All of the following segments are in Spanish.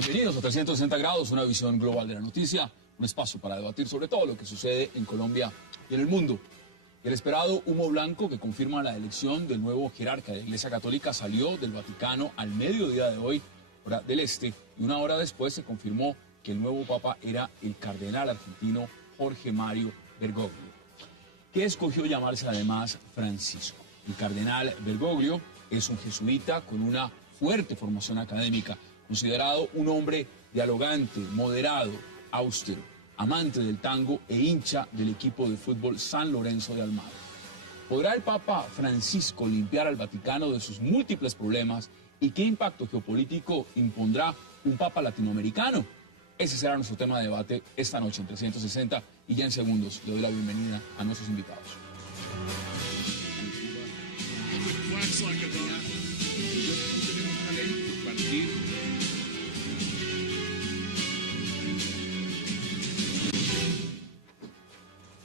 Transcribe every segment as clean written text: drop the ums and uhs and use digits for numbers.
Bienvenidos a 360 grados, una visión global de la noticia, un espacio para debatir sobre todo lo que sucede en Colombia y en el mundo. El esperado humo blanco que confirma la elección del nuevo jerarca de la Iglesia Católica salió del Vaticano al mediodía de hoy, hora del este, y una hora después se confirmó que el nuevo papa era el cardenal argentino Jorge Mario Bergoglio, que escogió llamarse además Francisco. El cardenal Bergoglio es un jesuita con una fuerte formación académica, considerado un hombre dialogante, moderado, austero, amante del tango e hincha del equipo de fútbol San Lorenzo de Almagro. ¿Podrá el Papa Francisco limpiar al Vaticano de sus múltiples problemas y qué impacto geopolítico impondrá un Papa latinoamericano? Ese será nuestro tema de debate esta noche en 360 y ya en segundos le doy la bienvenida a nuestros invitados.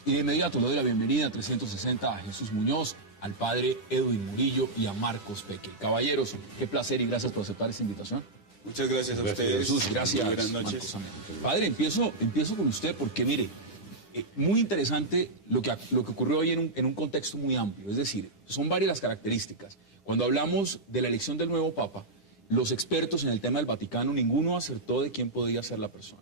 Y de inmediato le doy la bienvenida a 360 a Jesús Muñoz, al padre Edwin Murillo y a Marcos Peque. Caballeros, qué placer y gracias por aceptar esta invitación. Muchas gracias a ustedes. Jesús, gracias. Buenas noches. Marcos, padre, empiezo con usted porque mire, muy interesante lo que ocurrió hoy en un contexto muy amplio. Es decir, son varias las características. Cuando hablamos de la elección del nuevo Papa, los expertos en el tema del Vaticano, ninguno acertó de quién podía ser la persona.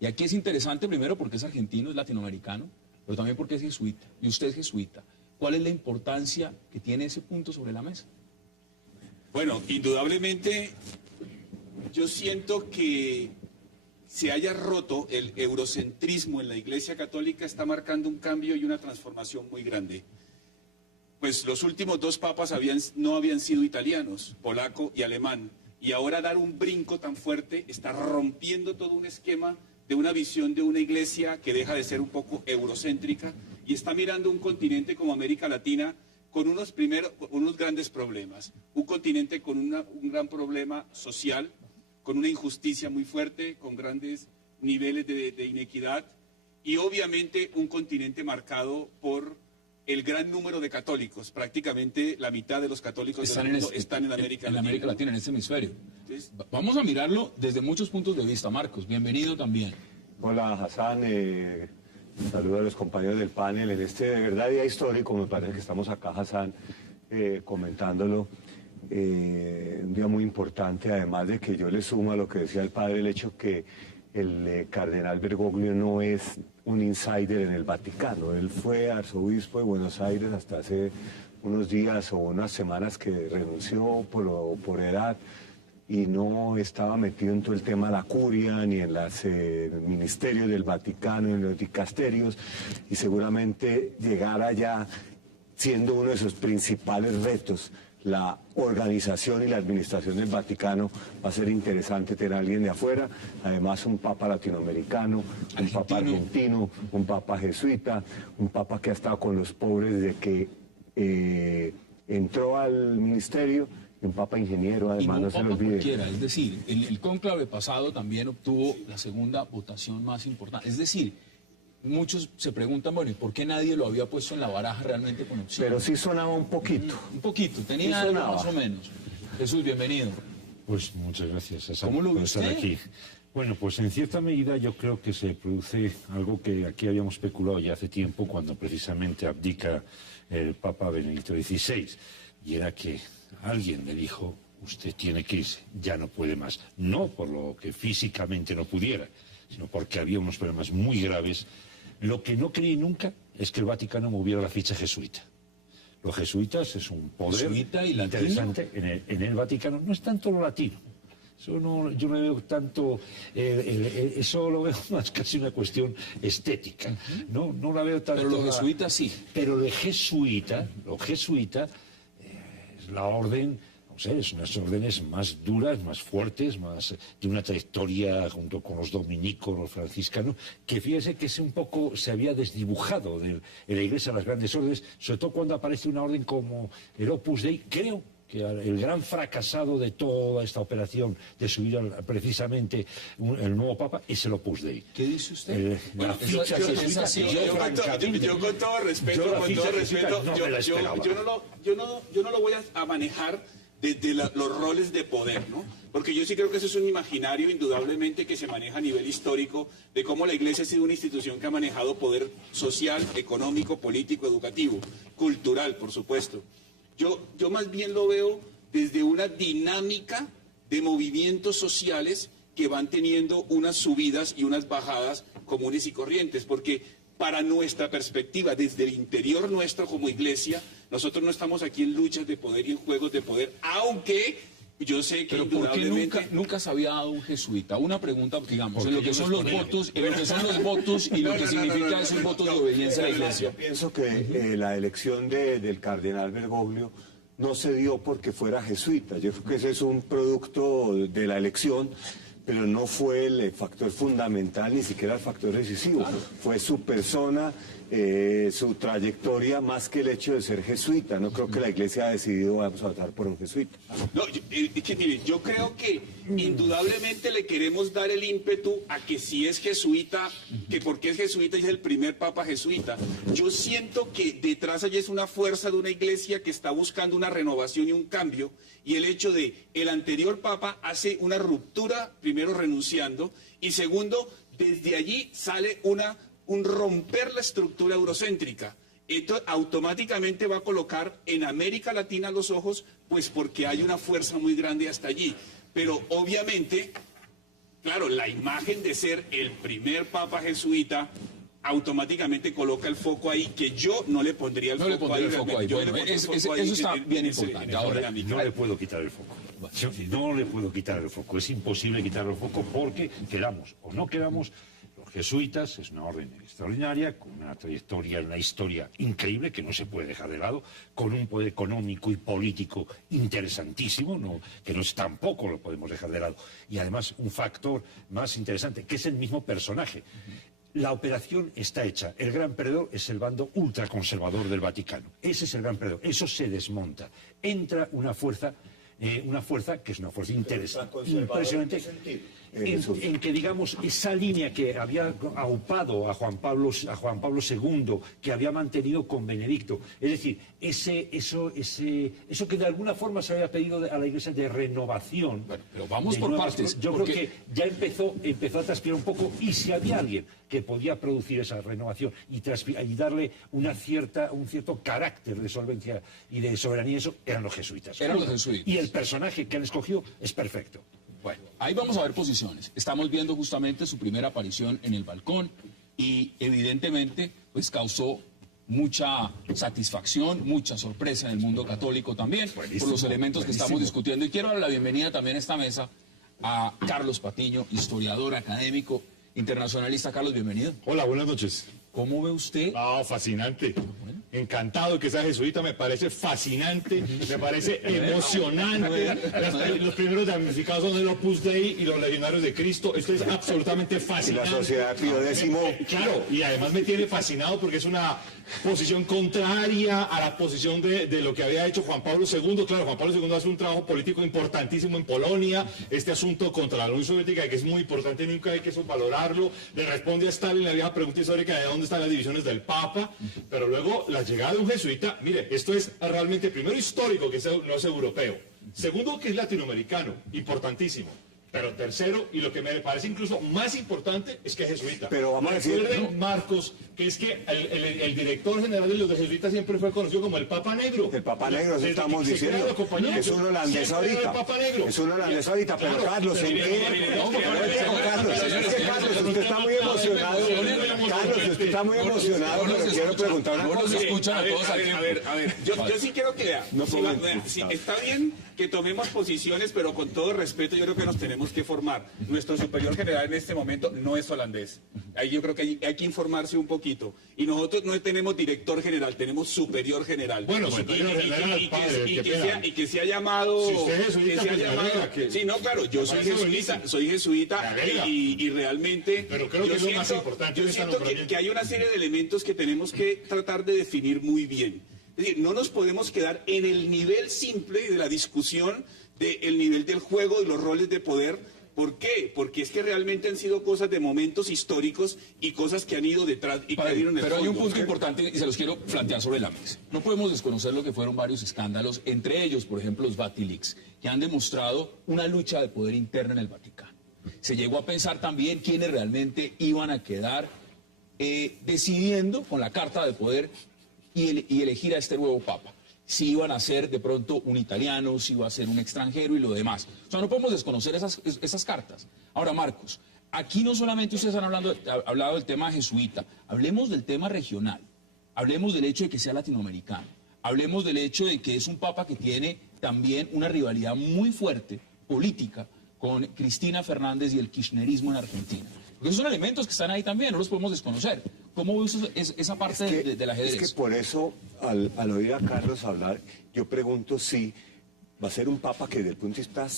Y aquí es interesante primero porque es argentino, es latinoamericano, pero también porque es jesuita, y usted es jesuita. ¿Cuál es la importancia que tiene ese punto sobre la mesa? Bueno, indudablemente yo siento que se haya roto el eurocentrismo en la Iglesia Católica está marcando un cambio y una transformación muy grande. Pues los últimos dos papas no habían sido italianos, polaco y alemán, y ahora dar un brinco tan fuerte está rompiendo todo un esquema de una visión de una iglesia que deja de ser un poco eurocéntrica y está mirando un continente como América Latina con unos grandes problemas. Un continente con un gran problema social, con una injusticia muy fuerte, con grandes niveles de inequidad y obviamente un continente marcado por el gran número de católicos. Prácticamente la mitad de los católicos del mundo están en América Latina, en este hemisferio. Entonces, vamos a mirarlo desde muchos puntos de vista. Marcos, bienvenido también. Hola, Hassan. Saludo a los compañeros del panel. En este, de verdad, día histórico, me parece que estamos acá, Hassan, comentándolo. Un día muy importante, además de que yo le sumo a lo que decía el padre, el hecho que el cardenal Bergoglio no es un insider en el Vaticano. Él fue arzobispo de Buenos Aires hasta hace unos días o unas semanas que renunció por edad y no estaba metido en todo el tema de la curia ni en los ministerios del Vaticano, en los dicasterios, y seguramente llegar allá siendo uno de sus principales retos la organización y la administración del Vaticano. Va a ser interesante tener a alguien de afuera, además un papa latinoamericano, un papa argentino, un papa jesuita, un papa que ha estado con los pobres desde que entró al ministerio, y un papa ingeniero, además, no se lo olvide. Cualquiera, es decir, el cónclave pasado también obtuvo la segunda votación más importante, es decir, muchos se preguntan, bueno, ¿y por qué nadie lo había puesto en la baraja realmente con opción? Pero sí sonaba un poquito. Un poquito, tenía algo más o menos. Jesús, bienvenido. Pues muchas gracias. ¿Cómo lo ve por estar usted? aquí. Bueno, pues en cierta medida yo creo que se produce algo que aquí habíamos especulado ya hace tiempo, cuando precisamente abdica el Papa Benedicto XVI, y era que alguien le dijo: usted tiene que irse, ya no puede más. No por lo que físicamente no pudiera, sino porque había unos problemas muy graves. Lo que no creí nunca es que el Vaticano moviera la ficha jesuita. Los jesuitas es un poder interesante en el Vaticano. No es tanto lo latino. Eso no, yo no veo tanto, eso lo veo más casi una cuestión estética. No la veo tanto. Pero los jesuitas sí. Pero lo jesuita es la orden. Es unas órdenes más duras, más fuertes, más de una trayectoria junto con los dominicos, los franciscanos, que fíjese que se había desdibujado en la Iglesia las grandes órdenes, sobre todo cuando aparece una orden como el Opus Dei. Creo que el gran fracasado de toda esta operación de subir precisamente el nuevo Papa es el Opus Dei. ¿Qué dice usted? Yo con todo respeto, yo no lo voy a manejar desde los roles de poder, ¿no? Porque yo sí creo que eso es un imaginario indudablemente que se maneja a nivel histórico de cómo la Iglesia ha sido una institución que ha manejado poder social, económico, político, educativo, cultural, por supuesto. Yo más bien lo veo desde una dinámica de movimientos sociales que van teniendo unas subidas y unas bajadas comunes y corrientes, porque para nuestra perspectiva, desde el interior nuestro como Iglesia, nosotros no estamos aquí en luchas de poder y en juegos de poder, aunque yo sé que pero ¿por qué indudablemente... nunca se había dado un jesuita? Una pregunta, digamos, en lo que son los votos, en lo que son los votos y lo que significa esos votos de obediencia a la Iglesia. Yo pienso que la elección del cardenal Bergoglio no se dio porque fuera jesuita. Yo creo que ese es un producto de la elección, pero no fue el factor fundamental, ni siquiera el factor decisivo. Claro. Fue su persona, su trayectoria, más que el hecho de ser jesuita. No creo que la Iglesia ha decidido vamos a votar por un jesuita. No, mire, yo creo que indudablemente le queremos dar el ímpetu a que si es jesuita, que porque es jesuita y es el primer papa jesuita. Yo siento que detrás allí es una fuerza de una Iglesia que está buscando una renovación y un cambio, y el hecho de el anterior papa hace una ruptura, primero renunciando, y segundo, desde allí sale un romper la estructura eurocéntrica. Esto automáticamente va a colocar en América Latina los ojos, pues porque hay una fuerza muy grande hasta allí. Pero obviamente, claro, la imagen de ser el primer papa jesuita automáticamente coloca el foco ahí, que yo no le pondría el foco ahí. Bueno, eso está bien importante. Ahora, no le puedo quitar el foco. No le puedo quitar el foco. Es imposible quitarle el foco porque, queramos o no queramos, los jesuitas es una orden extraordinaria, con una trayectoria, una historia increíble que no se puede dejar de lado, con un poder económico y político interesantísimo, que tampoco lo podemos dejar de lado. Y además un factor más interesante, que es el mismo personaje. La operación está hecha. El gran perdedor es el bando ultraconservador del Vaticano. Ese es el gran perdedor. Eso se desmonta. Entra una fuerza que es una fuerza impresionante. En que, digamos, esa línea que había aupado a Juan Pablo II, que había mantenido con Benedicto, es decir, eso que de alguna forma se había pedido a la Iglesia de renovación. Bueno, pero vamos por partes. Yo creo que ya empezó a transpirar un poco, y si había alguien que podía producir esa renovación y darle un cierto carácter de solvencia y de soberanía, eso eran los jesuitas. Eran los jesuitas. Y el personaje que han escogido es perfecto. Bueno, ahí vamos a ver posiciones. Estamos viendo justamente su primera aparición en el balcón y evidentemente pues causó mucha satisfacción, mucha sorpresa en el mundo católico también, por los elementos que estamos discutiendo. Y quiero dar la bienvenida también a esta mesa a Carlos Patiño, historiador, académico, internacionalista. Carlos, bienvenido. Hola, buenas noches. ¿Cómo ve usted? Fascinante. Encantado que sea jesuita, me parece fascinante, me parece emocionante. Los primeros damnificados son el Opus Dei y los Legionarios de Cristo. Esto es absolutamente fascinante. Y la Sociedad Pío X. Claro, y además me tiene fascinado porque es una posición contraria a la posición de lo que había hecho Juan Pablo II. Claro, Juan Pablo II hace un trabajo político importantísimo en Polonia. Este asunto contra la Unión Soviética, que es muy importante, nunca hay que valorarlo. Le responde a Stalin la vieja pregunta histórica de dónde están las divisiones del Papa. Pero luego la llegada de un jesuita, mire, esto es realmente, primero, histórico, que no es europeo. Segundo, que es latinoamericano, importantísimo. Pero tercero, y lo que me parece incluso más importante, es que es jesuita. Pero vamos a decir, recuerden, Marcos, que es que el director general de los jesuitas siempre fue conocido como el Papa Negro. El Papa Negro, eso estamos diciendo. Es un holandés ahorita. Es un holandés ahorita, pero claro, Carlos, ¿en qué? Carlos, usted está muy emocionado. Carlos, usted está muy emocionado, pero quiero preguntar una cosa. A ver, yo sí quiero que vea. Está bien que tomemos posiciones, pero con todo respeto, yo creo que nos tenemos que formar. Nuestro superior general en este momento no es holandés. Ahí yo creo que hay que informarse un poquito. Y nosotros no tenemos director general, tenemos superior general. Bueno, superior general, y que se ha llamado... Si usted es jesuita, sí, no, claro, yo soy jesuita y realmente... Pero creo que es lo más importante. Yo siento que hay una serie de elementos que tenemos que tratar de definir muy bien. Es decir, no nos podemos quedar en el nivel simple de la discusión del nivel del juego, de los roles de poder, ¿Por qué? Porque es que realmente han sido cosas de momentos históricos y cosas que han ido detrás y que han ido en el Pero hay un fondo. punto importante y se los quiero plantear sobre la mesa. No podemos desconocer lo que fueron varios escándalos, entre ellos, por ejemplo, los Vatilix, que han demostrado una lucha de poder interna en el Vaticano. Se llegó a pensar también quiénes realmente iban a quedar decidiendo con la carta de poder y elegir a este nuevo papa. Si iban a ser de pronto un italiano, si iba a ser un extranjero y lo demás. O sea, no podemos desconocer esas cartas. Ahora, Marcos, aquí no solamente ustedes han hablado del tema jesuita, hablemos del tema regional, hablemos del hecho de que sea latinoamericano, hablemos del hecho de que es un papa que tiene también una rivalidad muy fuerte, política, con Cristina Fernández y el kirchnerismo en Argentina. Porque esos son elementos que están ahí también, no los podemos desconocer. ¿Cómo ves esa parte del ajedrez? Es que por eso, al oír a Carlos hablar, yo pregunto si va a ser un papa que desde el punto de vista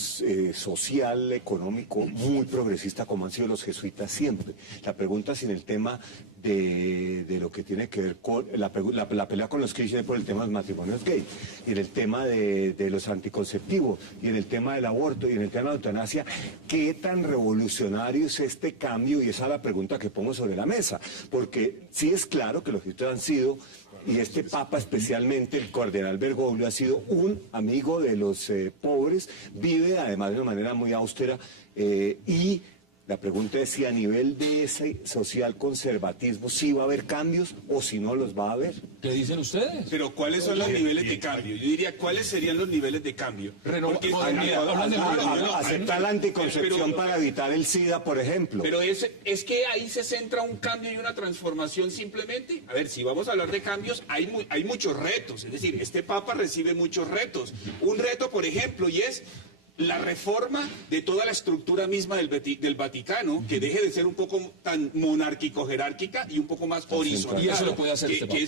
social, económico, muy progresista, como han sido los jesuitas siempre. La pregunta es en el tema de lo que tiene que ver con la pelea con los Kirchner por el tema de los matrimonios gay, y en el tema de los anticonceptivos, y en el tema del aborto, y en el tema de la eutanasia. ¿Qué tan revolucionario es este cambio? Y esa es la pregunta que pongo sobre la mesa, porque sí es claro que los jesuitas han sido, y este papa especialmente, el cardenal Bergoglio, ha sido un amigo de los pobres, vive además de una manera muy austera, y la pregunta es si a nivel de ese social conservatismo sí va a haber cambios o si no los va a haber. ¿Qué dicen ustedes? Pero ¿cuáles son los niveles de cambio? Yo diría, ¿cuáles serían los niveles de cambio? Aceptar la anticoncepción para evitar el SIDA, por ejemplo. Pero es que ahí se centra un cambio y una transformación simplemente. A ver, si vamos a hablar de cambios, hay muchos retos. Es decir, este Papa recibe muchos retos. Un reto, por ejemplo, y es la reforma de toda la estructura misma del Vaticano, que deje de ser un poco tan monárquico-jerárquica y un poco más horizontal. Y eso lo puede hacer este Papa.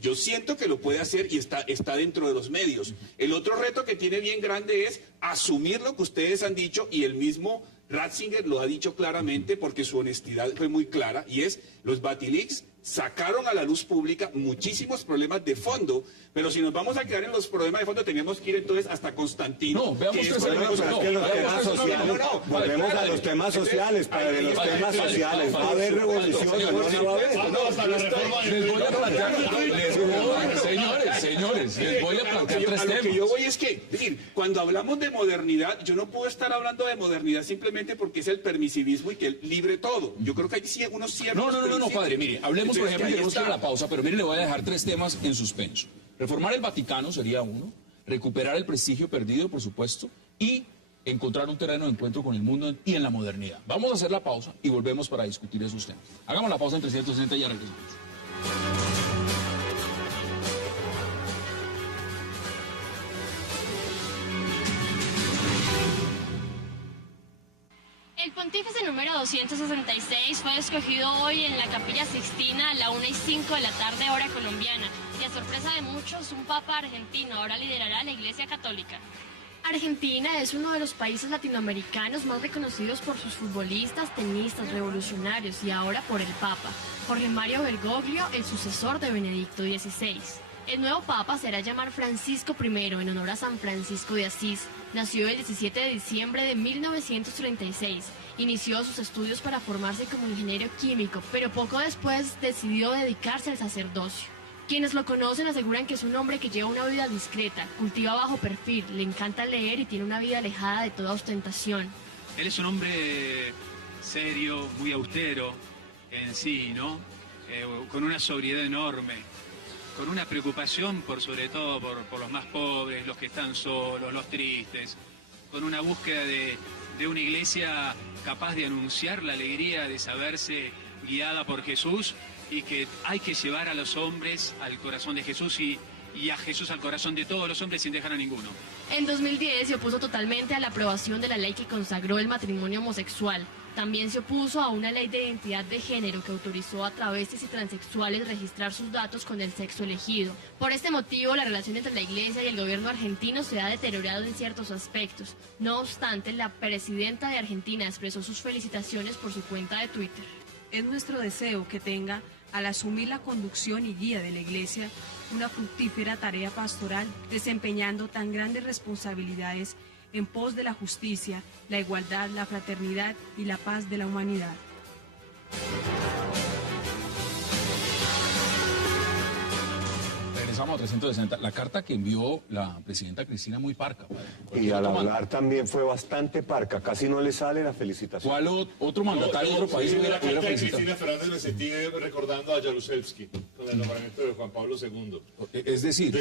Yo siento que lo puede hacer y está dentro de los medios. El otro reto que tiene bien grande es asumir lo que ustedes han dicho, y el mismo Ratzinger lo ha dicho claramente porque su honestidad fue muy clara, y es los Vatilix sacaron a la luz pública muchísimos problemas de fondo, pero si nos vamos a quedar en los problemas de fondo, tenemos que ir entonces hasta Constantino. No, veamos tres elementos. Volvemos a los temas sociales, padre, los temas sociales. ¿Va a haber revolución o no va a haber? Les voy a plantear, señores, les voy a plantear tres a lo que temas. yo voy es que, cuando hablamos de modernidad, yo no puedo estar hablando de modernidad simplemente porque es el permisivismo y que libre todo. Yo creo que hay unos ciertos No, padre, mire, hablemos, por ejemplo, ahí tenemos que ir a está. la pausa, pero mire, le voy a dejar tres temas en suspenso. Reformar el Vaticano sería uno, recuperar el prestigio perdido, por supuesto, y encontrar un terreno de encuentro con el mundo y en la modernidad. Vamos a hacer la pausa y volvemos para discutir esos temas. Hagamos la pausa en 360 y ya regresamos. El pontífice número 266 fue escogido hoy en la Capilla Sixtina a la 1:05 de la tarde, hora colombiana. Y a sorpresa de muchos, un papa argentino ahora liderará la Iglesia Católica. Argentina es uno de los países latinoamericanos más reconocidos por sus futbolistas, tenistas, revolucionarios y ahora por el Papa, Jorge Mario Bergoglio, el sucesor de Benedicto XVI. El nuevo Papa será llamar Francisco I en honor a San Francisco de Asís. Nació el 17 de diciembre de 1936. Inició sus estudios para formarse como ingeniero químico, pero poco después decidió dedicarse al sacerdocio. Quienes lo conocen aseguran que es un hombre que lleva una vida discreta, cultiva bajo perfil, le encanta leer y tiene una vida alejada de toda ostentación. Él es un hombre serio, muy austero en sí, ¿no? Con una sobriedad enorme, con una preocupación sobre todo por los más pobres, los que están solos, los tristes, con una búsqueda de una iglesia capaz de anunciar la alegría de saberse guiada por Jesús, y que hay que llevar a los hombres al corazón de Jesús y a Jesús al corazón de todos los hombres sin dejar a ninguno. En 2010 se opuso totalmente a la aprobación de la ley que consagró el matrimonio homosexual. También se opuso a una ley de identidad de género que autorizó a travestis y transexuales registrar sus datos con el sexo elegido. Por este motivo, la relación entre la Iglesia y el gobierno argentino se ha deteriorado en ciertos aspectos. No obstante, la presidenta de Argentina expresó sus felicitaciones por su cuenta de Twitter. Es nuestro deseo que tenga, al asumir la conducción y guía de la Iglesia, una fructífera tarea pastoral, desempeñando tan grandes responsabilidades en pos de la justicia, la igualdad, la fraternidad y la paz de la humanidad. Regresamos a 360. La carta que envió la presidenta Cristina muy parca. Y al hablar también fue bastante parca, casi no le sale la felicitación. ¿Cuál otro mandatario de otro país la hubiera carta de felicitado? Cristina Fernández me sentí recordando a Jaruzelski con el nombramiento de Juan Pablo II. Es decir,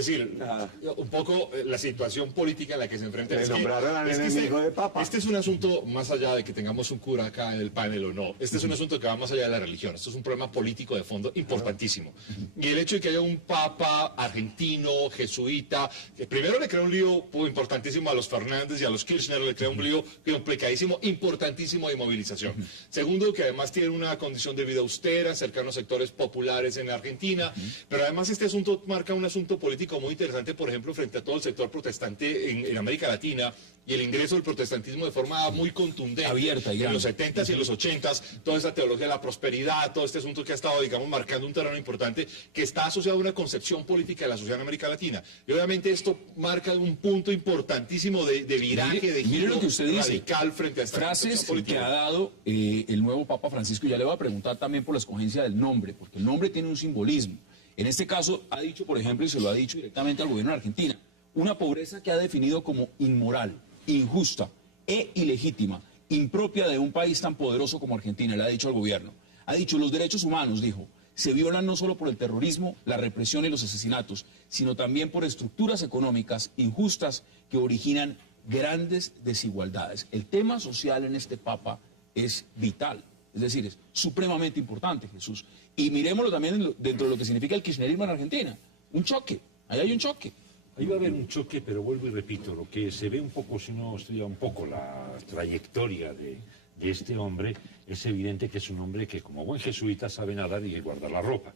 un poco la situación política en la que se enfrenta. Le nombraron al enemigo de Papa. Este es un asunto más allá de que tengamos un cura acá en el panel o no. Este es un asunto que va más allá de la religión. Esto es un problema político de fondo importantísimo. Y el hecho de que haya un papa argentino, jesuita, que primero le crea un lío importantísimo a los Fernández y a los Kirchner, le crea un lío complicadísimo, importantísimo de movilización. Segundo, que además tiene una condición de vida austera, cercano a sectores populares en Argentina, pero además este asunto marca un asunto político muy interesante, por ejemplo, frente a todo el sector protestante en América Latina, y el ingreso del protestantismo de forma muy contundente. Abierta y en grande. los 70s y en los 80s, toda esa teología de la prosperidad, todo este asunto que ha estado, digamos, marcando un terreno importante, que está asociado a una concepción política de la sociedad en América Latina. Y obviamente esto marca un punto importantísimo de viraje, de mire giro lo que usted dice. radical frente a esta Frases concepción política. que ha dado el nuevo Papa Francisco. Ya le voy a preguntar también por la escogencia del nombre, porque el nombre tiene un simbolismo. En este caso ha dicho, por ejemplo, y se lo ha dicho directamente al gobierno de Argentina, una pobreza que ha definido como inmoral, injusta e ilegítima, impropia de un país tan poderoso como Argentina, le ha dicho al gobierno. Ha dicho, los derechos humanos, dijo, se violan no solo por el terrorismo, la represión y los asesinatos, sino también por estructuras económicas injustas que originan grandes desigualdades. El tema social en este Papa es vital, es decir, es supremamente importante, Jesús. Y miremoslo también dentro de lo que significa el kirchnerismo en Argentina. Un choque, ahí hay un choque. Ahí va a haber un choque, pero vuelvo y repito, lo que se ve un poco, si uno estudia un poco la trayectoria de este hombre, es evidente que es un hombre que como buen jesuita sabe nadar y guardar la ropa.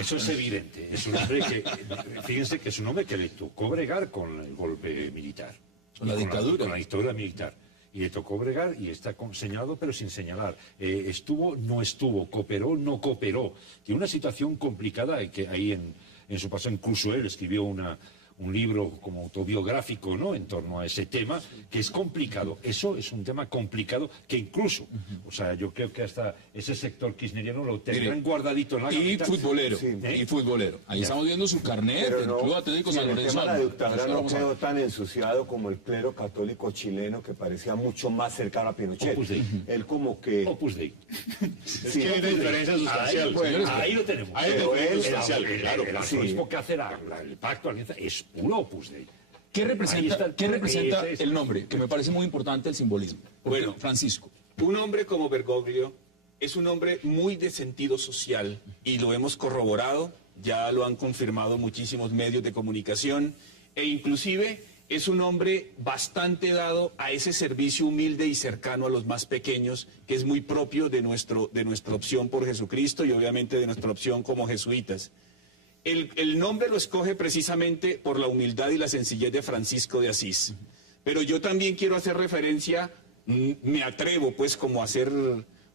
Eso es evidente. Es un hombre que, fíjense que es un hombre que le tocó bregar con el golpe militar. Con la dictadura. Con la dictadura militar. Y le tocó bregar y está señalado pero sin señalar. Estuvo, no estuvo, cooperó, no cooperó. Tiene una situación complicada que ahí en su pasado incluso él escribió un libro como autobiográfico, ¿no?, en torno a ese tema, que es complicado. Eso es un tema complicado que incluso, o sea, yo creo que hasta ese sector kirchneriano lo tendrán guardadito en la Y gaveta. futbolero, Sí. y futbolero. Ahí estamos viendo su carnet Pero del no, Club Atlético y San en el Lorenzo. tema de la dictadura Eso no vamos a ver. quedó tan ensuciado como el clero católico chileno, que parecía mucho más cercano a Pinochet. Opus Dei. Él como que... Opus Dei. Es que hay una diferencia sustancial. Ahí lo tenemos. Hay una Pero diferencia él- sustancial, El claro. arzobispo que hace el pacto de alianza es puro Opus Dei. ¿Qué Ahí representa, está ¿qué representa ese es- el nombre? Que me parece muy importante el simbolismo. Porque, Bueno. Francisco. Un hombre como Bergoglio es un hombre muy de sentido social y lo hemos corroborado, ya lo han confirmado muchísimos medios de comunicación e inclusive es un hombre bastante dado a ese servicio humilde y cercano a los más pequeños, que es muy propio de nuestra opción por Jesucristo y obviamente de nuestra opción como jesuitas. El nombre lo escoge precisamente por la humildad y la sencillez de Francisco de Asís. Pero yo también quiero hacer referencia, me atrevo pues como a hacer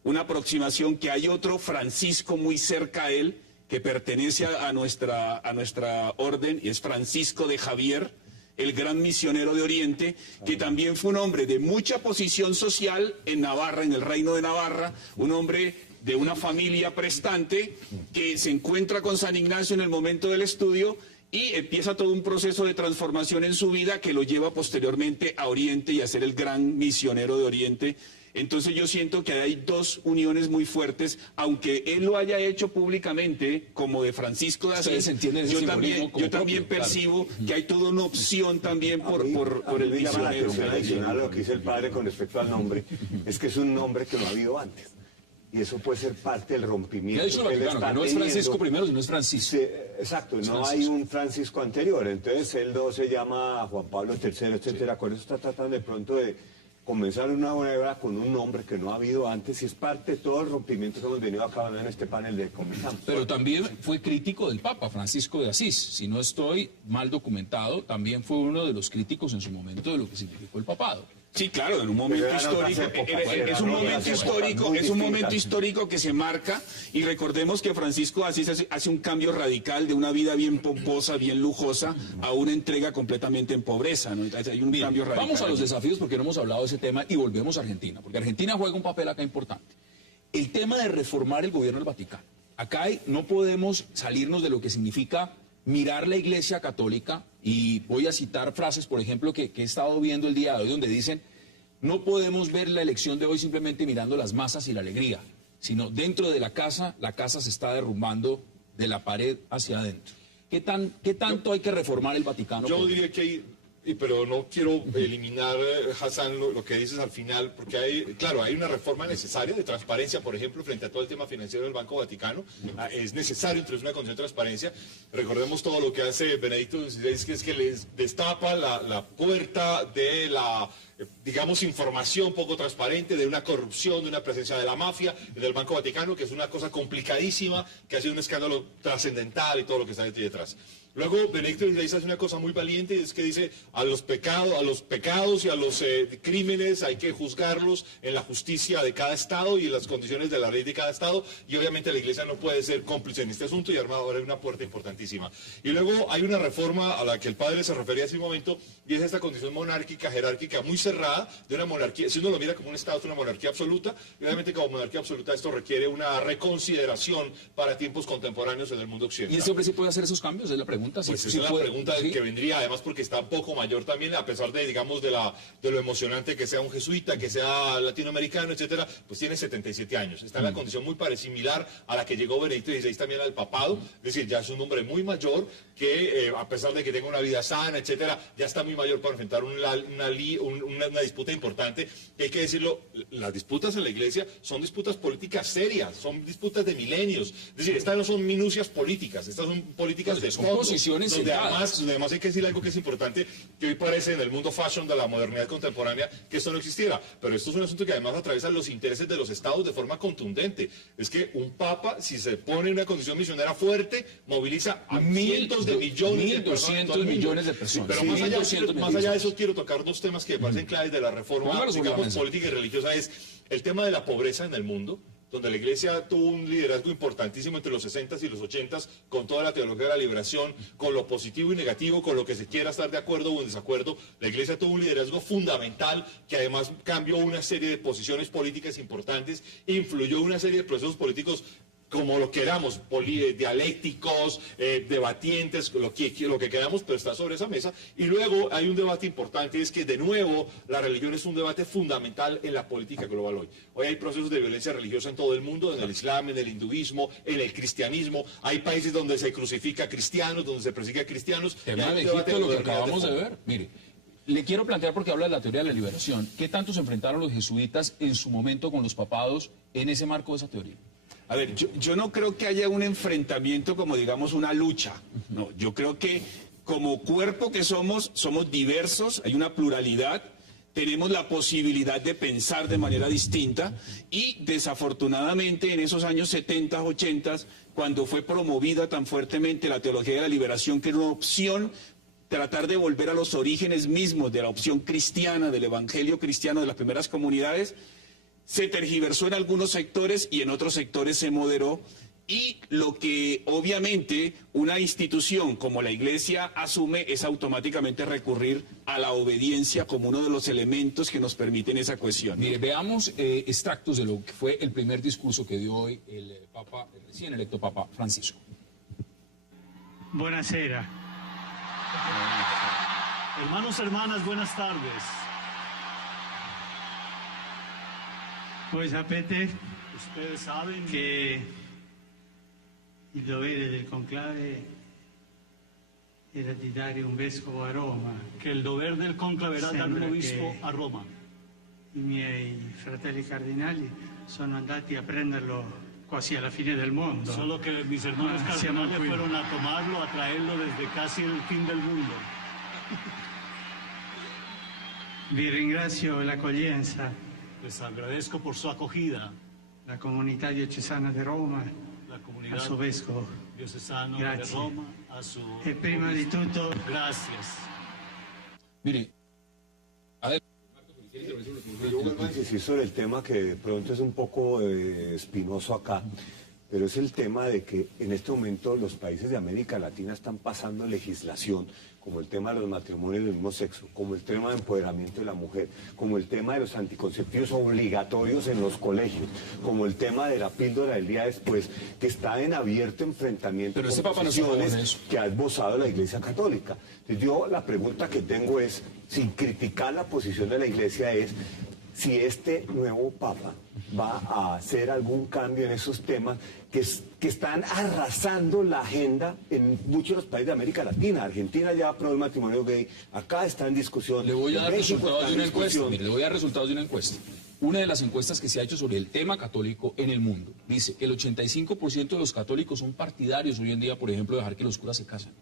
una aproximación, que hay otro Francisco muy cerca a él, que pertenece a nuestra orden, y es Francisco de Javier, el gran misionero de Oriente, que también fue un hombre de mucha posición social en Navarra, en el reino de Navarra, un hombre de una familia prestante que se encuentra con San Ignacio en el momento del estudio y empieza todo un proceso de transformación en su vida que lo lleva posteriormente a Oriente y a ser el gran misionero de Oriente. Entonces yo siento que hay dos uniones muy fuertes, aunque él lo haya hecho públicamente, como de Francisco de Ustedes Asís, entienden ese simbolismo como yo también propio, percibo que hay toda una opción también por el me llama la misionero. atención adicional a lo que dice el padre con respecto al nombre, es que es un nombre que no ha habido antes. Y eso puede ser parte del ¿Qué rompimiento ha dicho el que él Vaticano? está Que no es teniendo. Francisco primero, sino es Francisco. Sí, exacto, no Francisco. hay un Francisco anterior, entonces él no se llama Juan Pablo III, etcétera. Con eso está tratando de pronto de comenzar una buena era con un nombre que no ha habido antes y es parte de todo el rompimiento que hemos venido acabando en este panel de conversamos. Pero también fue crítico del Papa Francisco de Asís. Si no estoy mal documentado, también fue uno de los críticos en su momento de lo que significó el papado. Sí, claro, en un momento histórico, es un momento histórico que se marca, y recordemos que Francisco Asís hace un cambio radical de una vida bien pomposa, bien lujosa, a una entrega completamente en pobreza, ¿no? Hay un cambio radical. Vamos a los desafíos, porque no hemos hablado de ese tema, y volvemos a Argentina, porque Argentina juega un papel acá importante. El tema de reformar el gobierno del Vaticano. Acá no podemos salirnos de lo que significa mirar la Iglesia Católica, y voy a citar frases, por ejemplo, que he estado viendo el día de hoy, donde dicen: no podemos ver la elección de hoy simplemente mirando las masas y la alegría, sino dentro de la casa se está derrumbando de la pared hacia adentro. ¿Qué tanto hay que reformar el Vaticano? Yo diría que hay, pero no quiero eliminar, Hassan, lo que dices al final, porque hay una reforma necesaria de transparencia, por ejemplo, frente a todo el tema financiero del Banco Vaticano. Es necesario introducir una condición de transparencia. Recordemos todo lo que hace Benedicto XVI, que es que les destapa la puerta de la, digamos, información poco transparente, de una corrupción, de una presencia de la mafia, del Banco Vaticano, que es una cosa complicadísima, que ha sido un escándalo trascendental y todo lo que está detrás. Luego, Benedicto XVI hace una cosa muy valiente, es que dice: a los pecados y a los crímenes hay que juzgarlos en la justicia de cada Estado y en las condiciones de la ley de cada Estado, y obviamente la Iglesia no puede ser cómplice en este asunto, y armado ahora hay una puerta importantísima. Y luego hay una reforma a la que el padre se refería hace un momento, y es esta condición monárquica, jerárquica, muy cerrada, de una monarquía. Si uno lo mira como un Estado, es una monarquía absoluta, y obviamente como monarquía absoluta esto requiere una reconsideración para tiempos contemporáneos en el mundo occidental. ¿Y ese hombre sí puede hacer esos cambios? Es la pregunta. Pues esa es la pregunta que vendría, además porque está un poco mayor también, a pesar de, digamos, de lo emocionante que sea un jesuita, que sea latinoamericano, etcétera, pues tiene 77 años. Está en la condición muy similar a la que llegó Benedicto XVI también al papado, es decir, ya es un hombre muy mayor que, a pesar de que tenga una vida sana, etcétera, ya está muy mayor para enfrentar una disputa importante. Y hay que decirlo, las disputas en la Iglesia son disputas políticas serias, son disputas de milenios. Es decir, estas no son minucias políticas, estas son políticas de fondo. Donde además hay que decir algo que es importante, que hoy parece en el mundo fashion de la modernidad contemporánea que esto no existiera, pero esto es un asunto que además atraviesa los intereses de los estados de forma contundente. Es que un papa, si se pone en una condición misionera fuerte, moviliza a cientos de millones de personas. 1.200 millones de personas. Pero más allá de eso, quiero tocar dos temas que me parecen claves de la reforma, digamos, política y religiosa. Es el tema de la pobreza en el mundo, donde la Iglesia tuvo un liderazgo importantísimo entre los 60s y los 80s, con toda la teología de la liberación, con lo positivo y negativo, con lo que se quiera estar de acuerdo o en desacuerdo. La Iglesia tuvo un liderazgo fundamental, que además cambió una serie de posiciones políticas importantes, influyó una serie de procesos políticos, como lo queramos, dialécticos, debatientes, lo que queramos, pero está sobre esa mesa. Y luego hay un debate importante, es que de nuevo la religión es un debate fundamental en la política global hoy. Hoy hay procesos de violencia religiosa en todo el mundo, en el Islam, en el hinduismo, en el cristianismo. Hay países donde se crucifica a cristianos, donde se persigue a cristianos. Tema de Egipto, lo que acabamos de ver. Mire, le quiero plantear, porque habla de la teoría de la liberación, ¿qué tanto se enfrentaron los jesuitas en su momento con los papados en ese marco de esa teoría? A ver, yo no creo que haya un enfrentamiento como, digamos, una lucha. No, yo creo que como cuerpo que somos diversos, hay una pluralidad, tenemos la posibilidad de pensar de manera distinta, y desafortunadamente en esos años 70, 80, cuando fue promovida tan fuertemente la teología de la liberación, que era una opción, tratar de volver a los orígenes mismos de la opción cristiana, del evangelio cristiano de las primeras comunidades, se tergiversó en algunos sectores y en otros sectores se moderó, y lo que obviamente una institución como la Iglesia asume es automáticamente recurrir a la obediencia como uno de los elementos que nos permiten esa cohesión. Mire, veamos extractos de lo que fue el primer discurso que dio hoy el recién electo Papa Francisco. Buonasera. Hermanos, hermanas, buenas tardes. Voi sapete, ustedes saben que il dovere del conclave era di dare un vescovo a Roma. Que el deber del conclave era dar un obispo a Roma. I miei fratelli cardinali sono andati a prenderlo quasi alla fine del mondo. Solo que mis hermanos cardenales fueron a tomarlo, a traerlo desde casi el fin del mundo. Vi ringrazio l'accoglienza. Les agradezco por su acogida. La comunità diocesana di Roma, la comunidad a su vescovo diocesano de Roma, a su e prima di tutto gracias. Mire, Yo vuelvo a insistir sobre el tema que de pronto es un poco espinoso acá, pero es el tema de que en este momento los países de América Latina están pasando legislación, como el tema de los matrimonios del mismo sexo, como el tema de empoderamiento de la mujer, como el tema de los anticonceptivos obligatorios en los colegios, como el tema de la píldora del día después, que está en abierto enfrentamiento pero con ese Papa no se posiciones opone a eso. que ha esbozado la Iglesia Católica. Entonces yo la pregunta que tengo es, sin criticar la posición de la Iglesia, es si este nuevo Papa va a hacer algún cambio en esos temas que están arrasando la agenda en muchos de los países de América Latina. Argentina ya aprobó el matrimonio gay, acá está en discusión. Le voy a dar México resultados está de en una encuesta. discusión. Mire, le voy a dar resultados de una encuesta. Una de las encuestas que se ha hecho sobre el tema católico en el mundo dice que el 85% de los católicos son partidarios hoy en día, por ejemplo, de dejar que los curas se casen.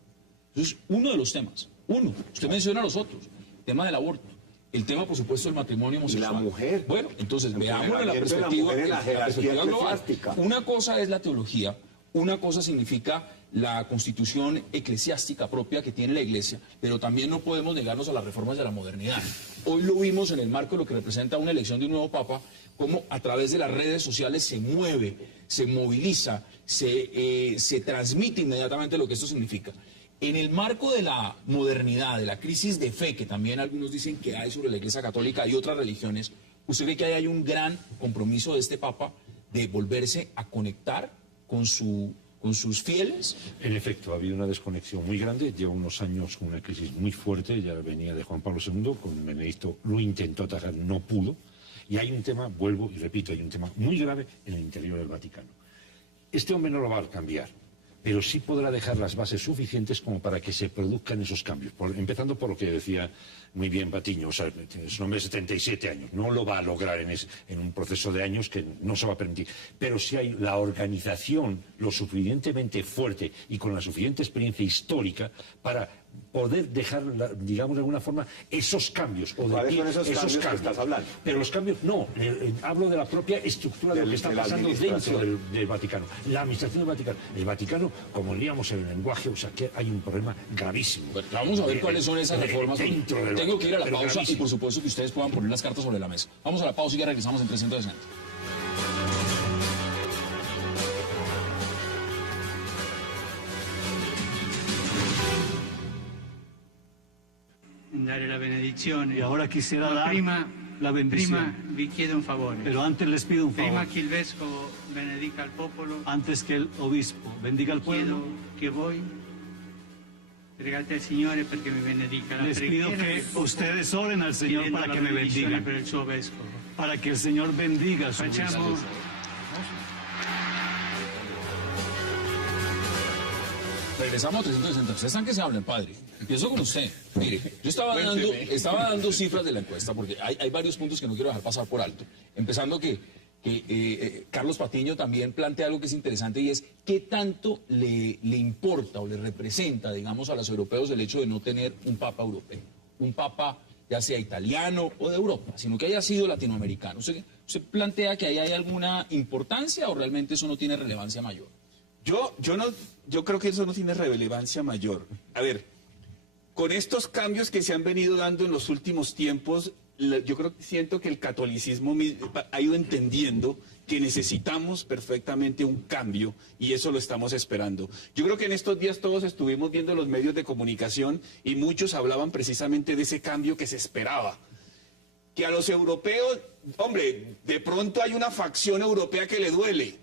Entonces, uno de los temas. Uno. Usted menciona los otros. El tema del aborto. El tema, por supuesto, del matrimonio homosexual. Y la mujer. Bueno, entonces veamos la empoderamiento de la perspectiva, mujer en la jerarquía global. eclesiástica. Una cosa es la teología, una cosa significa la constitución eclesiástica propia que tiene la Iglesia, pero también no podemos negarnos a las reformas de la modernidad. Hoy lo vimos en el marco de lo que representa una elección de un nuevo Papa, cómo a través de las redes sociales se mueve, se moviliza, se transmite inmediatamente lo que esto significa. En el marco de la modernidad, de la crisis de fe, que también algunos dicen que hay sobre la Iglesia Católica y otras religiones, ¿usted ve que hay un gran compromiso de este Papa de volverse a conectar con sus fieles? En efecto, ha habido una desconexión muy grande, lleva unos años con una crisis muy fuerte, ya venía de Juan Pablo II, con Benedicto lo intentó atajar, no pudo, y hay un tema, vuelvo y repito, hay un tema muy grave en el interior del Vaticano. Este hombre no lo va a cambiar, pero sí podrá dejar las bases suficientes como para que se produzcan esos cambios. Empezando por lo que decía muy bien Patiño, o sea, es un hombre de 77 años, no lo va a lograr en un proceso de años que no se va a permitir. Pero si hay la organización lo suficientemente fuerte y con la suficiente experiencia histórica para poder dejar, digamos de alguna forma, esos cambios. ¿Cuáles son esos cambios que estás hablando? Pero los cambios, no, hablo de la propia estructura de lo que está pasando dentro del Vaticano. La administración del Vaticano. El Vaticano, como leíamos en el lenguaje, o sea, que hay un problema gravísimo. Bueno, vamos a ver cuáles son esas reformas. Tengo que ir a la pausa gravísimo. y por supuesto que ustedes puedan poner las cartas sobre la mesa. Vamos a la pausa y ya regresamos en 360. Dare la benedizione. Y ahora quisiera Ma dar prima, la bendición. Prima vi chiedo un favore. Pero antes les pido un favor. Prima che il vescovo benedica il popolo, Antes que el obispo bendiga al chiedo pueblo, che voi pregate al Signore perché mi benedica. La les pido preghiera que fa, ustedes oren al Señor chiedendo para la que me benedizione bendiga, per il suo vescovo. para que el Señor bendiga a su Facciamo obispo. Regresamos a 360. Ustedes están que se hablan, padre. Empiezo con usted. Mire, yo estaba dando cifras de la encuesta porque hay varios puntos que no quiero dejar pasar por alto. Empezando que Carlos Patiño también plantea algo que es interesante y es qué tanto le importa o le representa, digamos, a los europeos el hecho de no tener un papa europeo. Un papa ya sea italiano o de Europa, sino que haya sido latinoamericano. ¿Usted plantea que ahí hay alguna importancia o realmente eso no tiene relevancia mayor? Yo creo que eso no tiene relevancia mayor. A ver, con estos cambios que se han venido dando en los últimos tiempos, siento que el catolicismo ha ido entendiendo que necesitamos perfectamente un cambio y eso lo estamos esperando. Yo creo que en estos días todos estuvimos viendo los medios de comunicación y muchos hablaban precisamente de ese cambio que se esperaba. Que a los europeos, hombre, de pronto hay una facción europea que le duele,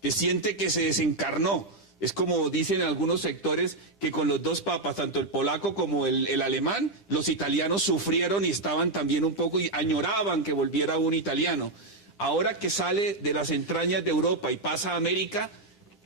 que siente que se desencarnó. Es como dicen algunos sectores que con los dos papas, tanto el polaco como el alemán, los italianos sufrieron y estaban también un poco y añoraban que volviera un italiano. Ahora que sale de las entrañas de Europa y pasa a América,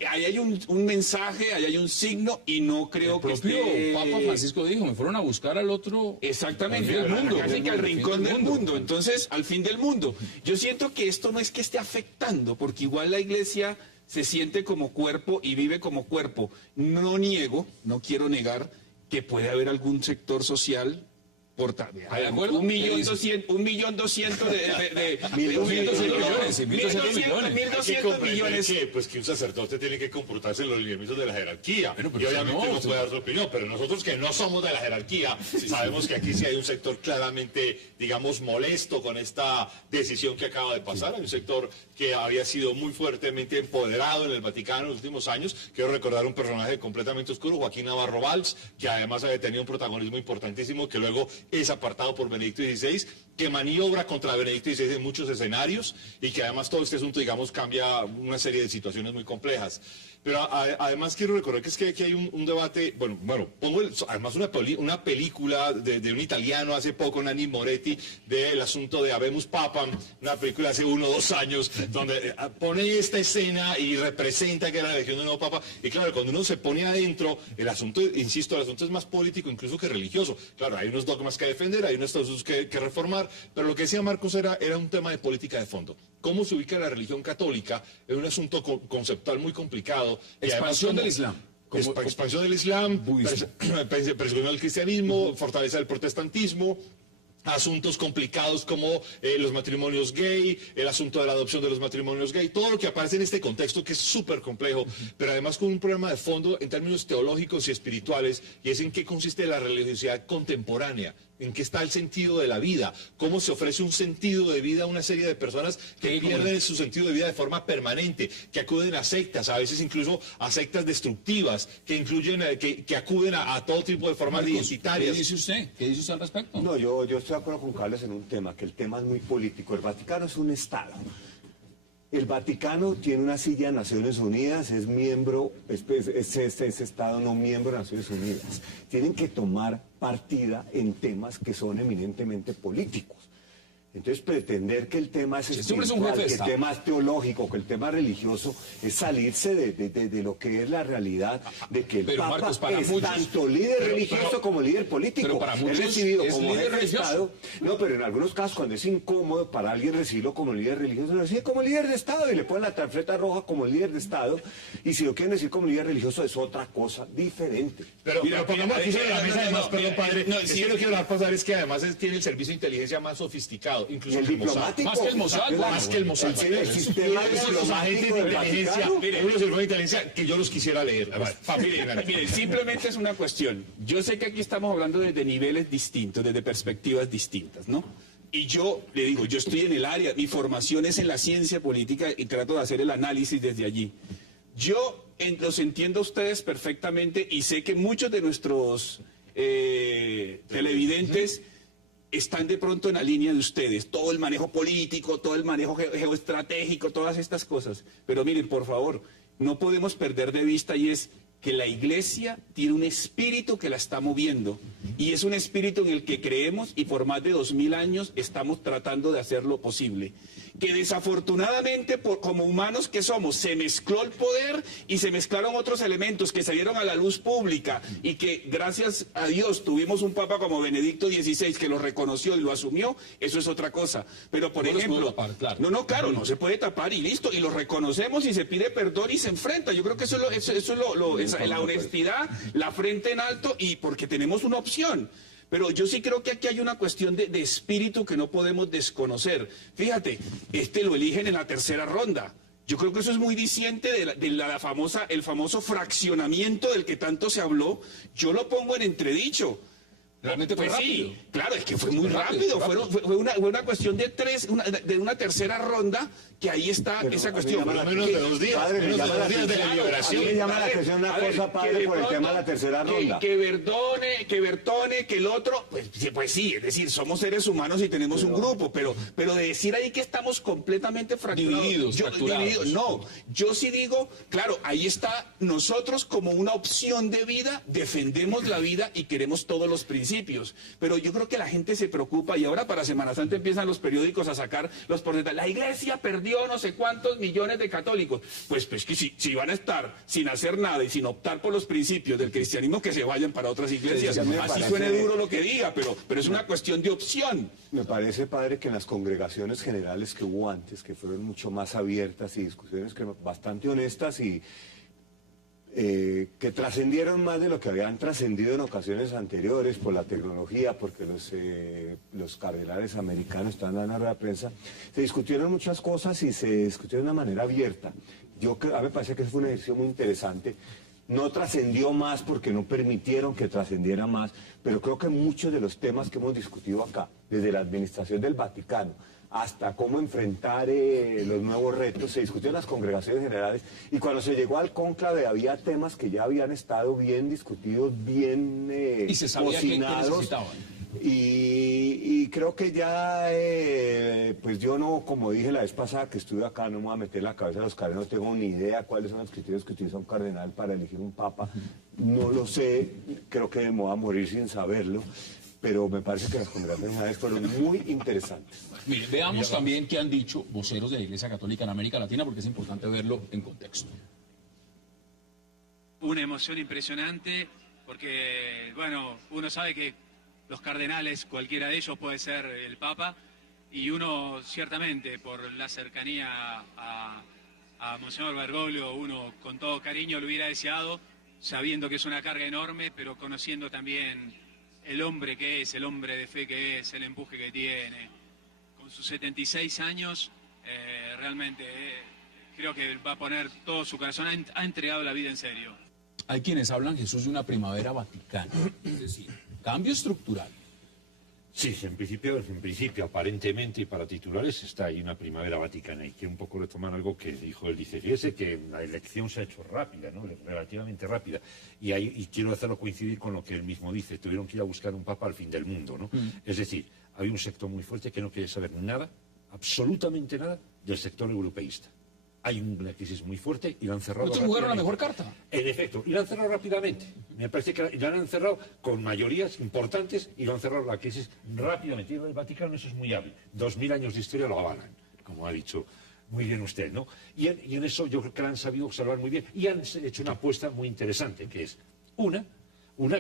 ahí hay un mensaje, ahí hay un signo y no creo que esté... El propio Papa Francisco dijo, me fueron a buscar al otro... Exactamente, al mundo, casi que al rincón del mundo. Entonces, al fin del mundo. Yo siento que esto no es que esté afectando, porque igual la Iglesia se siente como cuerpo y vive como cuerpo. No niego, no quiero negar que puede haber algún sector social ¿De acuerdo? 1.200.000 de 1.200 millones. Pues que un sacerdote tiene que comportarse en los lineamientos de la jerarquía. Bueno, y obviamente no puede dar su opinión, pero nosotros que no somos de la jerarquía, sabemos que aquí sí hay un sector claramente, digamos, molesto con esta decisión que acaba de pasar. Hay un sector que había sido muy fuertemente empoderado en el Vaticano en los últimos años. Quiero recordar un personaje completamente oscuro, Joaquín Navarro Valls, que además había tenido un protagonismo importantísimo, que luego es apartado por Benedicto XVI, que maniobra contra Benedicto XVI en muchos escenarios y que además todo este asunto, digamos, cambia una serie de situaciones muy complejas. Pero además quiero recordar que es que aquí hay un debate, bueno, pongo además una película de un italiano hace poco, Nanni Moretti, del asunto de Habemus Papam, una película hace 1 o 2 años, donde pone esta escena y representa que era la elección de un nuevo papa. Y claro, cuando uno se pone adentro, el asunto, insisto, el asunto es más político incluso que religioso. Claro, hay unos dogmas que defender, hay unos estatutos que reformar, pero lo que decía Marcos era un tema de política de fondo. ¿Cómo se ubica la religión católica? Es un asunto conceptual muy complicado. Expansión del Islam. Expansión del Islam, persecución del cristianismo, fortaleza del protestantismo, asuntos complicados como los matrimonios gay, el asunto de la adopción de los matrimonios gay, todo lo que aparece en este contexto que es súper complejo, pero además con un problema de fondo en términos teológicos y espirituales, y es en qué consiste la religiosidad contemporánea. ¿En qué está el sentido de la vida? ¿Cómo se ofrece un sentido de vida a una serie de personas que pierden su sentido de vida de forma permanente, que acuden a sectas, a veces incluso a sectas destructivas, que incluyen, que acuden a todo tipo de formas identitarias? ¿Qué dice usted? ¿Qué dice usted al respecto? No, yo estoy de acuerdo con Carlos en un tema, que el tema es muy político. El Vaticano es un Estado. El Vaticano tiene una silla en Naciones Unidas, es miembro, es Estado no miembro de Naciones Unidas. Tienen que tomar partida en temas que son eminentemente políticos. Entonces, pretender que el tema es espiritual, que el tema es teológico, que el tema religioso, es salirse de lo que es la realidad de que el Papa Marcos, es muchos, tanto líder religioso como líder político. Pero para muchos es recibido como líder jefe de Estado. No, pero en algunos casos, cuando es incómodo para alguien recibirlo como líder religioso, lo recibe como líder de Estado y le ponen la tarjeta roja como líder de Estado. Y si lo quieren decir como líder religioso, es otra cosa diferente. Pero pongamos aquí sobre la mesa, además, perdón, padre, si yo no quiero dejar pasar es que además tiene el servicio de inteligencia más sofisticado. Incluso el diplomático, más que el Mossad, más que el Mossad. El sistema los agentes de inteligencia, unos de inteligencia que yo los quisiera leer. Miren, simplemente es una cuestión. Yo sé que aquí estamos hablando desde niveles distintos, desde perspectivas distintas, ¿no? Y yo le digo, yo estoy en el área, mi formación es en la ciencia política y trato de hacer el análisis desde allí. Yo los entiendo a ustedes perfectamente y sé que muchos de nuestros televidentes están de pronto en la línea de ustedes, todo el manejo político, todo el manejo geoestratégico, todas estas cosas. Pero miren, por favor, no podemos perder de vista y es que la Iglesia tiene un espíritu que la está moviendo y es un espíritu en el que creemos y por más de 2000 años estamos tratando de hacer lo posible. Que desafortunadamente, como humanos que somos, se mezcló el poder y se mezclaron otros elementos que salieron a la luz pública y que gracias a Dios tuvimos un papa como Benedicto XVI que lo reconoció y lo asumió, eso es otra cosa. Pero por ejemplo, claro, no se puede tapar y listo, y lo reconocemos y se pide perdón y se enfrenta. Yo creo que eso es la honestidad, la frente en alto y porque tenemos una opción. Pero yo sí creo que aquí hay una cuestión de espíritu que no podemos desconocer. Fíjate, lo eligen en la tercera ronda. Yo creo que eso es muy diciente el famoso fraccionamiento del que tanto se habló. Yo lo pongo en entredicho. Realmente fue rápido. Sí, claro, es que fue muy rápido. Fue una cuestión de una tercera ronda que ahí está esa cuestión. Por lo menos de 2 días. Padre, menos de 2 días de la liberación. A mí me llama la atención una cosa, padre, por el tema de la tercera ronda. Que Bertone, que el otro, pues sí, es decir, somos seres humanos y tenemos un grupo, pero de decir ahí que estamos completamente fracturados. Divididos. No, yo sí digo, claro, ahí está, nosotros como una opción de vida, defendemos la vida y queremos todos los principios. Pero yo creo que la gente se preocupa y ahora para Semana Santa empiezan los periódicos a sacar los porcentajes. La Iglesia perdió no sé cuántos millones de católicos. Pues que si van a estar sin hacer nada y sin optar por los principios del cristianismo, que se vayan para otras iglesias. Así suene duro lo que diga, pero es una cuestión de opción. Me parece, padre, que en las congregaciones generales que hubo antes, que fueron mucho más abiertas y discusiones bastante honestas y que trascendieron más de lo que habían trascendido en ocasiones anteriores por la tecnología, porque los cardenales americanos estaban dando a la prensa. Se discutieron muchas cosas y se discutieron de una manera abierta. A mí me parece que fue un ejercicio muy interesante. No trascendió más porque no permitieron que trascendiera más, pero creo que muchos de los temas que hemos discutido acá, desde la administración del Vaticano hasta cómo enfrentar los nuevos retos, se discutió en las congregaciones generales, y cuando se llegó al cónclave había temas que ya habían estado bien discutidos, bien y se sabía que necesitaban. Y creo que ya, pues yo no, como dije la vez pasada que estuve acá, no me voy a meter en la cabeza de los cardenales, no tengo ni idea cuáles son los criterios que utiliza un cardenal para elegir un papa, no lo sé, creo que me voy a morir sin saberlo, pero me parece que las congregaciones generales fueron muy interesantes. Mire, veamos también qué han dicho voceros de la Iglesia Católica en América Latina, porque es importante verlo en contexto. Una emoción impresionante, porque, bueno, uno sabe que los cardenales, cualquiera de ellos puede ser el Papa, y uno ciertamente, por la cercanía a Monseñor Bergoglio, uno con todo cariño lo hubiera deseado, sabiendo que es una carga enorme, pero conociendo también el hombre que es, el hombre de fe que es, el empuje que tiene. Con sus 76 años, realmente creo que va a poner todo su corazón, ha entregado la vida en serio. Hay quienes hablan, Jesús, de una primavera vaticana, es decir, cambio estructural. Sí, en principio, aparentemente, y para titulares, está ahí una primavera vaticana. Y quiero un poco retomar algo que dijo él. Dice, fíjese que la elección se ha hecho rápida, ¿no? Relativamente rápida. Y quiero hacerlo coincidir con lo que él mismo dice. Tuvieron que ir a buscar un papa al fin del mundo, ¿no? Es decir, hay un sector muy fuerte que no quiere saber nada, absolutamente nada, del sector europeísta. Hay una crisis muy fuerte y la han cerrado rápidamente. ¿No jugaron la mejor carta? En efecto, y la han cerrado rápidamente. Me parece que la han cerrado con mayorías importantes y lo han cerrado la crisis rápidamente. Y el Vaticano eso es muy hábil. 2000 años de historia lo avalan, como ha dicho muy bien usted, ¿no? Y en eso yo creo que la han sabido observar muy bien. Y han hecho una apuesta muy interesante, que es una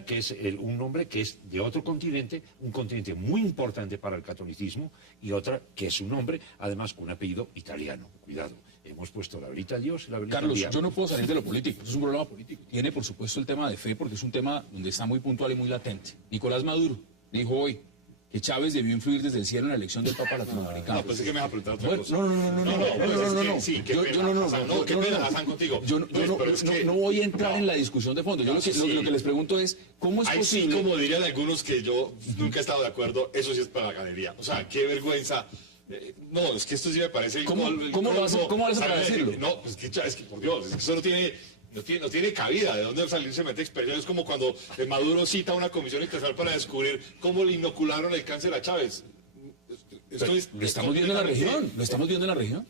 que es un nombre que es de otro continente, un continente muy importante para el catolicismo, y otra que es un nombre, además, con un apellido italiano. Cuidado. Hemos puesto la velita a Dios y la velita Carlos, al diablo. yo no puedo salir de lo político, es un problema político. Tiene, por supuesto, el tema de fe, porque es un tema donde está muy puntual y muy latente. Nicolás Maduro dijo hoy que Chávez debió influir desde el cielo en la elección del Papa latinoamericano. No, pensé que me vas a preguntar otra cosa. No. Sí, qué pena, Hassan, contigo. Yo no voy a entrar en la discusión de fondo. Yo lo que les pregunto es, ¿cómo es posible? Sí, como dirían algunos que yo nunca he estado de acuerdo, eso sí es para la ganadería. O sea, qué vergüenza. No, es que esto sí me parece... ¿Cómo lo haces para decirlo? No, pues es que por Dios, es que eso no tiene cabida. ¿De dónde salir se mete expresión? Es como cuando Maduro cita a una comisión internacional para descubrir cómo le inocularon el cáncer a Chávez. Lo estamos viendo en la región.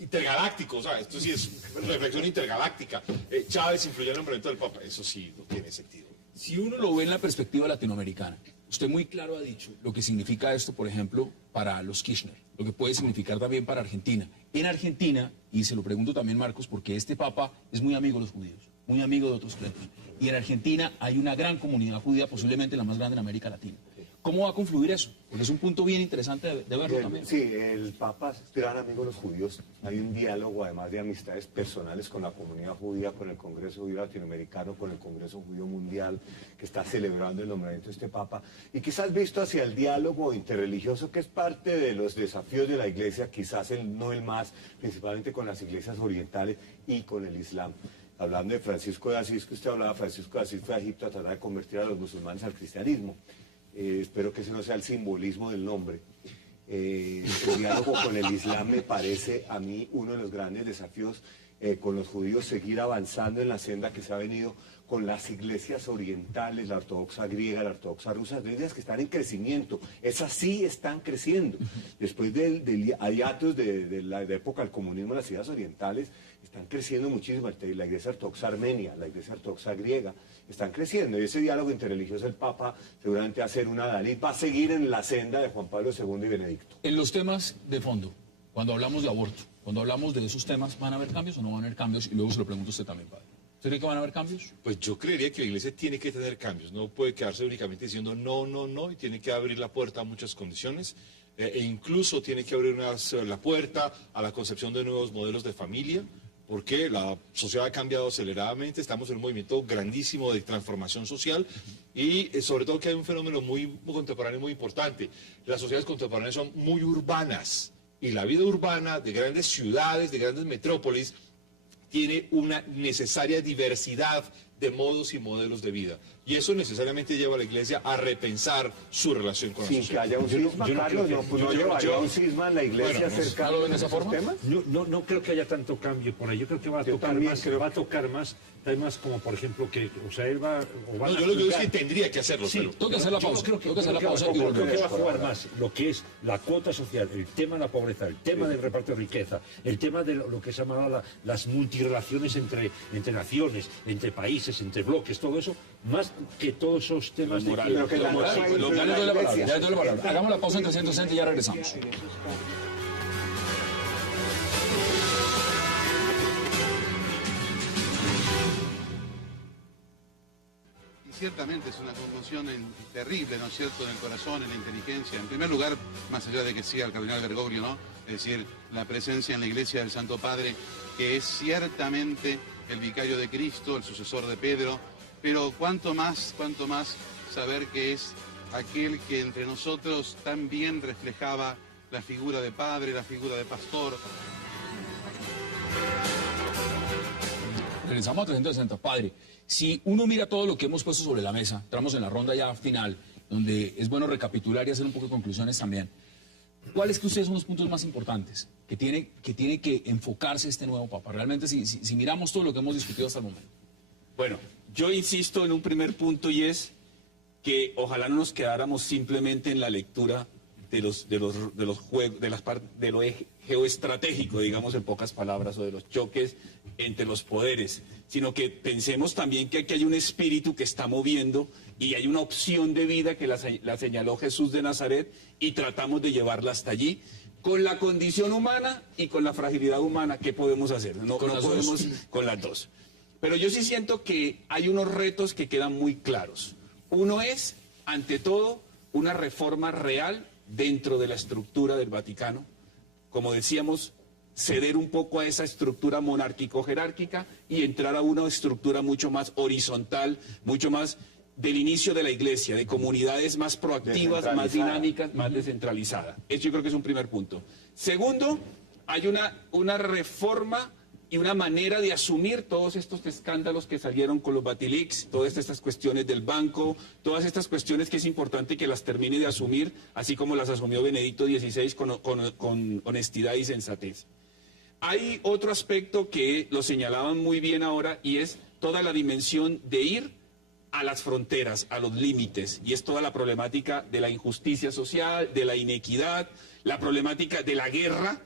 Intergaláctico, o sea, esto sí es reflexión intergaláctica. Chávez influyó en el nombramiento del Papa, eso sí no tiene sentido. Si uno lo ve en la perspectiva latinoamericana, usted muy claro ha dicho lo que significa esto, por ejemplo, para los Kirchner, lo que puede significar también para Argentina. En Argentina, y se lo pregunto también, Marcos, porque este Papa es muy amigo de los judíos, muy amigo de otros credos. Y en Argentina hay una gran comunidad judía, posiblemente la más grande en América Latina. ¿Cómo va a confluir eso? Porque es un punto bien interesante de verlo también. Sí, el Papa es gran amigo de los judíos. Hay un diálogo, además de amistades personales con la comunidad judía, con el Congreso Judío Latinoamericano, con el Congreso Judío Mundial, que está celebrando el nombramiento de este Papa. Y quizás visto hacia el diálogo interreligioso, que es parte de los desafíos de la Iglesia, quizás no el más, principalmente con las iglesias orientales y con el Islam. Hablando de Francisco de Asís, que usted hablaba, Francisco de Asís fue a Egipto a tratar de convertir a los musulmanes al cristianismo. Espero que ese no sea el simbolismo del nombre. El diálogo con el Islam me parece a mí uno de los grandes desafíos con los judíos, seguir avanzando en la senda que se ha venido con las iglesias orientales, la ortodoxa griega, la ortodoxa rusa, iglesias que están en crecimiento. Esas sí están creciendo. Después del hiatus de la época del comunismo, las iglesias orientales están creciendo muchísimo. La iglesia ortodoxa armenia, la iglesia ortodoxa griega, están creciendo. Y ese diálogo interreligioso, el Papa seguramente va a ser una Dalit, va a seguir en la senda de Juan Pablo II y Benedicto. En los temas de fondo, cuando hablamos de aborto, cuando hablamos de esos temas, ¿van a haber cambios o no van a haber cambios? Y luego se lo pregunto a usted también, padre. ¿Usted cree que van a haber cambios? Pues yo creería que la Iglesia tiene que tener cambios, no puede quedarse únicamente diciendo no, y tiene que abrir la puerta a muchas condiciones, e incluso tiene que abrir la puerta a la concepción de nuevos modelos de familia, porque la sociedad ha cambiado aceleradamente, estamos en un movimiento grandísimo de transformación social y sobre todo que hay un fenómeno muy contemporáneo, muy importante. Las sociedades contemporáneas son muy urbanas y la vida urbana de grandes ciudades, de grandes metrópolis, tiene una necesaria diversidad de modos y modelos de vida. Y eso necesariamente lleva a la Iglesia a repensar su relación con la sociedad. Sin que haya un cisma, Carlos, no llevaría un cisma en la Iglesia acercado en esos temas. No creo que haya tanto cambio por ahí. Yo creo que va a tocar más, temas como, por ejemplo, que, o sea, él va... yo lo que digo es que tendría que hacerlo. Sí, pero tengo que hacer la pausa. Creo que va a jugar más lo que es la cuota social, el tema de la pobreza, el tema del reparto de riqueza, el tema de lo que se llama las multirelaciones entre naciones, entre países, entre bloques, todo eso, más que todos esos temas de... Ya le doy la palabra. Hagamos la pausa en 360 y ya regresamos. Ciertamente es una conmoción terrible, ¿no es cierto?, en el corazón, en la inteligencia. En primer lugar, más allá de que siga el cardenal Bergoglio, ¿no?, es decir, la presencia en la iglesia del Santo Padre, que es ciertamente el vicario de Cristo, el sucesor de Pedro, pero cuánto más saber que es aquel que entre nosotros tan bien reflejaba la figura de padre, la figura de pastor. Regresamos a 360. Padre, si uno mira todo lo que hemos puesto sobre la mesa, entramos en la ronda ya final, donde es bueno recapitular y hacer un poco de conclusiones también. ¿Cuáles que ustedes son los puntos más importantes que tiene que enfocarse este nuevo Papa? Realmente, si miramos todo lo que hemos discutido hasta el momento. Bueno, yo insisto en un primer punto y es que ojalá no nos quedáramos simplemente en la lectura de lo geoestratégico, digamos en pocas palabras, o de los choques entre los poderes, sino que pensemos también que aquí hay un espíritu que está moviendo y hay una opción de vida que la señaló Jesús de Nazaret y tratamos de llevarla hasta allí con la condición humana y con la fragilidad humana. ¿Qué podemos hacer? No podemos con las dos. Pero yo sí siento que hay unos retos que quedan muy claros. Uno es, ante todo, una reforma real dentro de la estructura del Vaticano. Como decíamos, ceder un poco a esa estructura monárquico-jerárquica y entrar a una estructura mucho más horizontal, mucho más del inicio de la Iglesia, de comunidades más proactivas, más dinámicas, más descentralizadas. Eso yo creo que es un primer punto. Segundo, hay una reforma y una manera de asumir todos estos escándalos que salieron con los Batilix, todas estas cuestiones del banco, todas estas cuestiones que es importante que las termine de asumir, así como las asumió Benedicto XVI con honestidad y sensatez. Hay otro aspecto que lo señalaban muy bien ahora y es toda la dimensión de ir a las fronteras, a los límites, y es toda la problemática de la injusticia social, de la inequidad, la problemática de la guerra.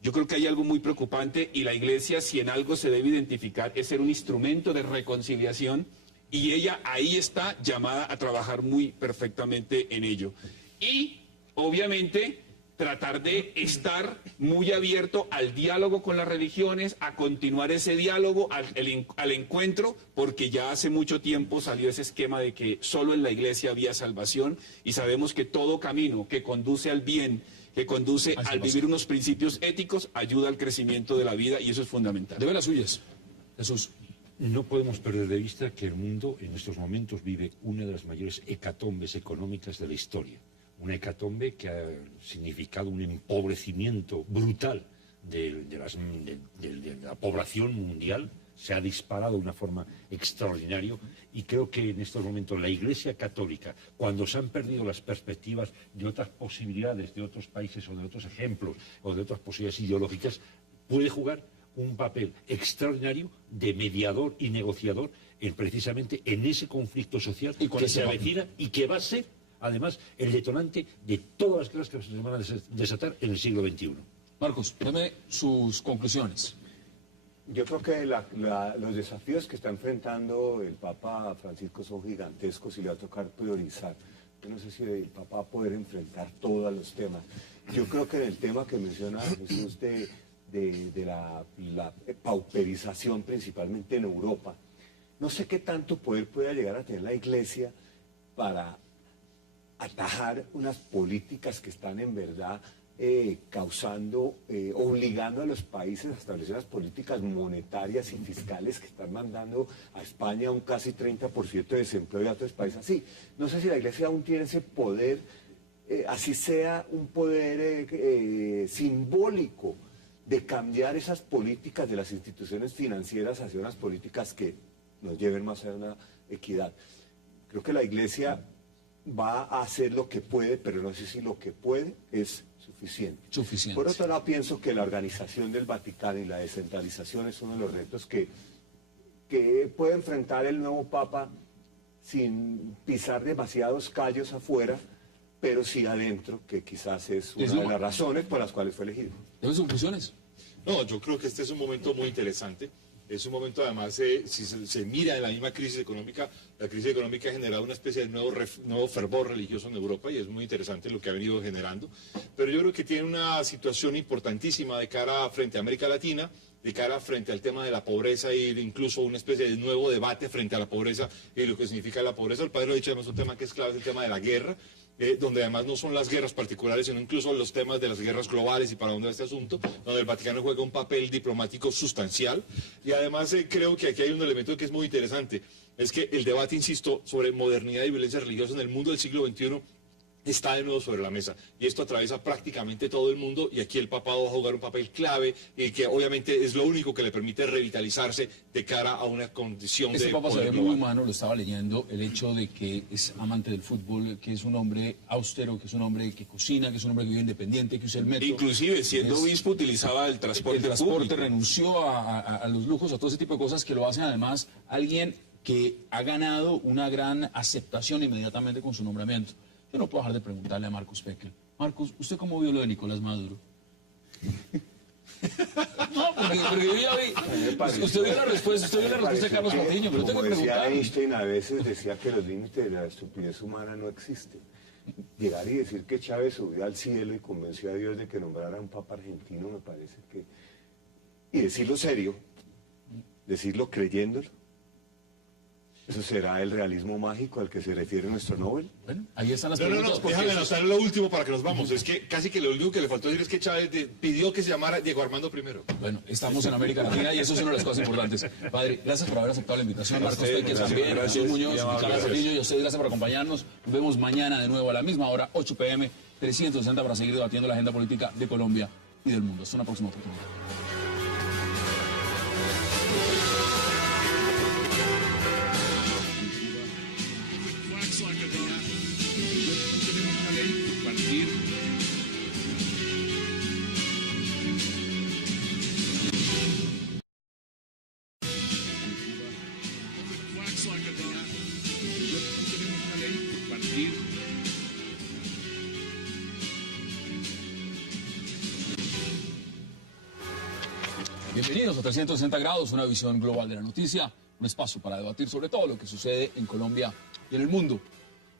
Yo creo que hay algo muy preocupante y la Iglesia, si en algo se debe identificar, es ser un instrumento de reconciliación y ella ahí está llamada a trabajar muy perfectamente en ello. Y, obviamente, tratar de estar muy abierto al diálogo con las religiones, a continuar ese diálogo, al encuentro, porque ya hace mucho tiempo salió ese esquema de que solo en la Iglesia había salvación y sabemos que todo camino que conduce al bien, que conduce al vivir unos principios éticos, ayuda al crecimiento de la vida y eso es fundamental. Debe las suyas, Jesús. No podemos perder de vista que el mundo en estos momentos vive una de las mayores hecatombes económicas de la historia. Una hecatombe que ha significado un empobrecimiento brutal de la población mundial. Se ha disparado de una forma extraordinaria y creo que en estos momentos la Iglesia Católica, cuando se han perdido las perspectivas de otras posibilidades, de otros países o de otros ejemplos o de otras posibilidades ideológicas, puede jugar un papel extraordinario de mediador y negociador precisamente en ese conflicto social que se avecina y que va a ser, además, el detonante de todas las guerras que se van a desatar en el siglo XXI. Marcos, deme sus conclusiones. Yo creo que los desafíos que está enfrentando el Papa Francisco son gigantescos y le va a tocar priorizar. Yo no sé si el Papa va a poder enfrentar todos los temas. Yo creo que en el tema que menciona Jesús de la pauperización, principalmente en Europa, no sé qué tanto poder pueda llegar a tener la Iglesia para atajar unas políticas que están en verdad causando, obligando a los países a establecer las políticas monetarias y fiscales que están mandando a España un casi 30% de desempleo y a otros países así. No sé si la Iglesia aún tiene ese poder, así sea un poder simbólico, de cambiar esas políticas de las instituciones financieras hacia unas políticas que nos lleven más a una equidad. Creo que la Iglesia va a hacer lo que puede, pero no sé si lo que puede es suficiente. Por otro lado, pienso que la organización del Vaticano y la descentralización es uno de los retos que puede enfrentar el nuevo Papa sin pisar demasiados callos afuera, pero sí adentro, que quizás es una de las razones por las cuales fue elegido. ¿Tienes conclusiones? No, yo creo que este es un momento muy interesante. Es un momento, además, si se mira en la misma crisis económica, la crisis económica ha generado una especie de nuevo fervor religioso en Europa y es muy interesante lo que ha venido generando. Pero yo creo que tiene una situación importantísima de cara frente a América Latina, de cara frente al tema de la pobreza e incluso una especie de nuevo debate frente a la pobreza y lo que significa la pobreza. El padre lo ha dicho, además, un tema que es clave, es el tema de la guerra. Donde además no son las guerras particulares, sino incluso los temas de las guerras globales y para dónde va este asunto, donde el Vaticano juega un papel diplomático sustancial. Y además creo que aquí hay un elemento que es muy interesante, es que el debate, insisto, sobre modernidad y violencia religiosa en el mundo del siglo XXI está de nuevo sobre la mesa, y esto atraviesa prácticamente todo el mundo, y aquí el papado va a jugar un papel clave, y que obviamente es lo único que le permite revitalizarse de cara a una condición Este de papa se poder ve muy global. humano, lo estaba leyendo, el hecho de que es amante del fútbol, que es un hombre austero, que es un hombre que cocina, que es un hombre que vive independiente, que usa el metro. Inclusive, siendo obispo, utilizaba el transporte público. Renunció a los lujos, a todo ese tipo de cosas que lo hacen además alguien que ha ganado una gran aceptación inmediatamente con su nombramiento. Yo no puedo dejar de preguntarle a Marcos Pecker. Marcos, ¿usted cómo vio lo de Nicolás Maduro? No, porque yo ya vi. Usted vio la respuesta de Carlos Patiño, pero tengo que preguntar. Como decía Einstein, a veces decía que los límites de la estupidez humana no existen. Llegar y decir que Chávez subió al cielo y convenció a Dios de que nombrara a un papa argentino, me parece que... Y decirlo serio, decirlo creyéndolo. ¿Eso será el realismo mágico al que se refiere nuestro Nobel? Bueno, ahí están las preguntas. No, déjame anotar lo último para que nos vamos. Es que casi que lo único que le faltó decir es que Chávez pidió que se llamara Diego Armando primero. Bueno, estamos en América Latina y eso es una de las cosas importantes. Padre, gracias por haber aceptado la invitación. Marcos Pecker también, Jesús Muñoz, Nicolás Patiño y a ustedes gracias por acompañarnos. Nos vemos mañana de nuevo a la misma hora, 8 p.m., 360 para seguir debatiendo la agenda política de Colombia y del mundo. Hasta una próxima oportunidad. Bienvenidos a 360 grados, una visión global de la noticia, un espacio para debatir sobre todo lo que sucede en Colombia y en el mundo.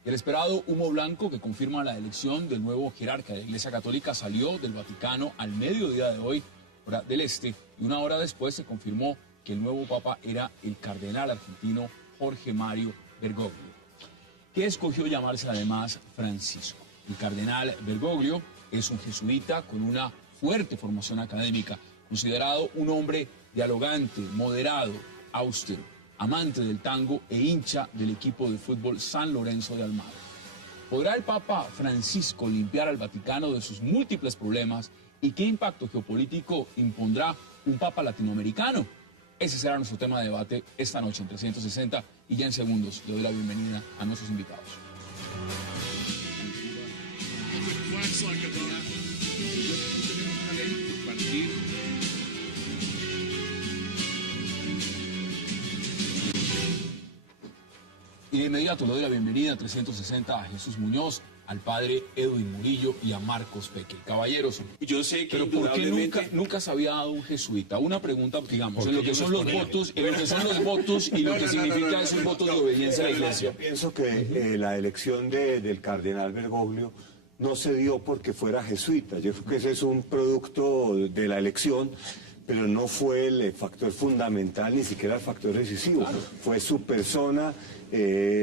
El esperado humo blanco que confirma la elección del nuevo jerarca de la Iglesia Católica salió del Vaticano al mediodía de hoy, hora del este, y una hora después se confirmó que el nuevo papa era el cardenal argentino Jorge Mario Bergoglio, que escogió llamarse además Francisco. El cardenal Bergoglio es un jesuita con una fuerte formación académica, considerado un hombre dialogante, moderado, austero, amante del tango e hincha del equipo de fútbol San Lorenzo de Almagro. ¿Podrá el Papa Francisco limpiar al Vaticano de sus múltiples problemas y qué impacto geopolítico impondrá un Papa latinoamericano? Ese será nuestro tema de debate esta noche en 360 y ya en segundos le doy la bienvenida a nuestros invitados. Y de inmediato le doy la bienvenida a 360 a Jesús Muñoz, al padre Edwin Murillo y a Marcos Pecker. Caballeros, yo sé que pero ¿por qué nunca se había dado un jesuita? Una pregunta, digamos, en lo que son los votos, en lo que son los votos y lo que significa esos votos de obediencia a la Iglesia. Yo pienso que la elección del cardenal Bergoglio no se dio porque fuera jesuita. Yo creo que ese es un producto de la elección, pero no fue el factor fundamental, ni siquiera el factor decisivo. Claro. Fue su persona,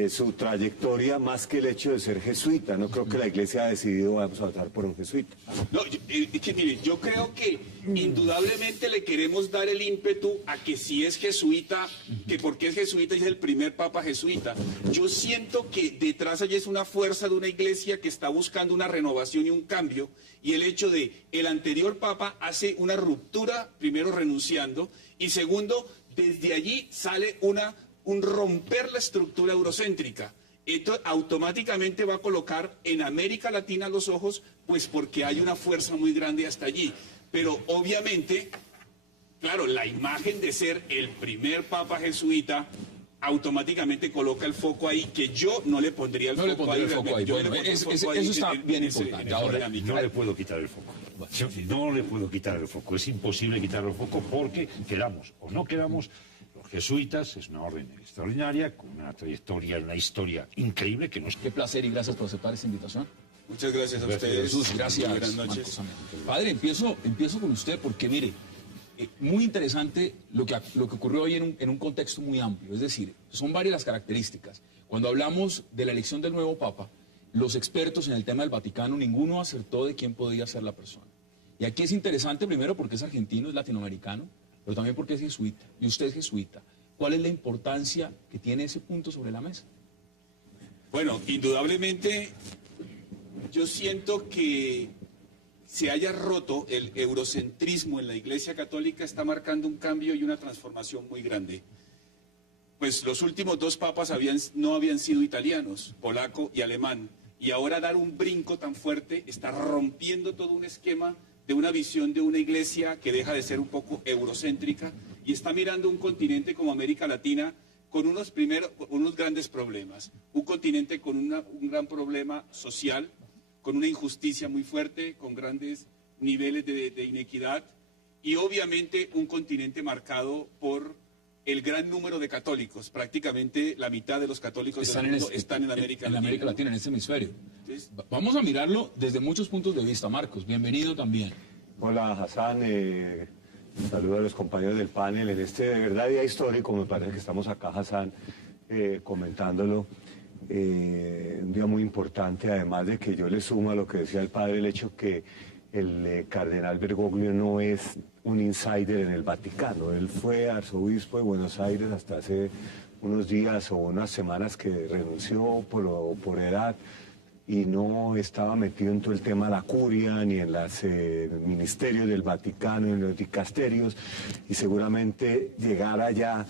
su trayectoria, más que el hecho de ser jesuita. No creo que la Iglesia ha decidido vamos a votar por un jesuita. No, mire, yo creo que indudablemente le queremos dar el ímpetu a que si es jesuita, que porque es jesuita y es el primer papa jesuita. Yo siento que detrás allí es una fuerza de una Iglesia que está buscando una renovación y un cambio, y el hecho de el anterior papa hace una ruptura, primero renunciando, y segundo, desde allí sale un romper la estructura eurocéntrica. Esto automáticamente va a colocar en América Latina los ojos, pues porque hay una fuerza muy grande hasta allí. Pero obviamente, claro, la imagen de ser el primer papa jesuita automáticamente coloca el foco ahí, que yo no le pondría el foco ahí. Bueno, eso está bien importante. Ahora, no le puedo quitar el foco. No le puedo quitar el foco. Es imposible quitar el foco porque queramos o no queramos. Los jesuitas es una orden extraordinaria, con una trayectoria, una historia increíble que nos... Qué placer y gracias por aceptar esta invitación. Muchas gracias a ustedes. Jesús, gracias. Buenas noches. Padre, empiezo con usted porque, mire, muy interesante lo que ocurrió hoy en un contexto muy amplio. Es decir, son varias las características. Cuando hablamos de la elección del nuevo Papa, los expertos en el tema del Vaticano, ninguno acertó de quién podía ser la persona. Y aquí es interesante, primero, porque es argentino, es latinoamericano, pero también porque es jesuita, y usted es jesuita. ¿Cuál es la importancia que tiene ese punto sobre la mesa? Bueno, indudablemente, yo siento que se haya roto el eurocentrismo en la Iglesia Católica está marcando un cambio y una transformación muy grande. Pues los últimos dos papas no habían sido italianos, polaco y alemán, y ahora dar un brinco tan fuerte está rompiendo todo un esquema de una visión de una Iglesia que deja de ser un poco eurocéntrica y está mirando un continente como América Latina con unos grandes problemas. Un continente con un gran problema social, con una injusticia muy fuerte, con grandes niveles de inequidad y obviamente un continente marcado por el gran número de católicos. Prácticamente la mitad de los católicos del mundo están en América Latina. En América Latina, en este hemisferio. Entonces, vamos a mirarlo desde muchos puntos de vista. Marcos, bienvenido también. Hola, Hassan. Saludo a los compañeros del panel. En este, de verdad, día histórico, me parece que estamos acá, Hassan, comentándolo. Un día muy importante, además de que yo le sumo a lo que decía el padre, el hecho que el cardenal Bergoglio no es un insider en el Vaticano. Él fue arzobispo de Buenos Aires hasta hace unos días o unas semanas que renunció por edad y no estaba metido en todo el tema de la curia ni en los ministerios del Vaticano, ni en los dicasterios, y seguramente llegar allá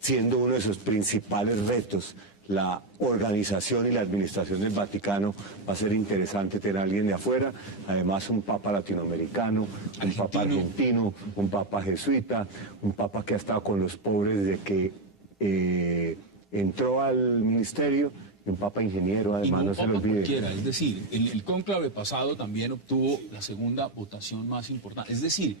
siendo uno de sus principales retos la organización y la administración del Vaticano. Va a ser interesante tener a alguien de afuera, además un papa latinoamericano, un papa argentino, un papa jesuita, un papa que ha estado con los pobres desde que entró al ministerio, y un papa ingeniero, además, no se lo olvide. Cualquiera. Es decir, el cónclave pasado también obtuvo la segunda votación más importante. Es decir,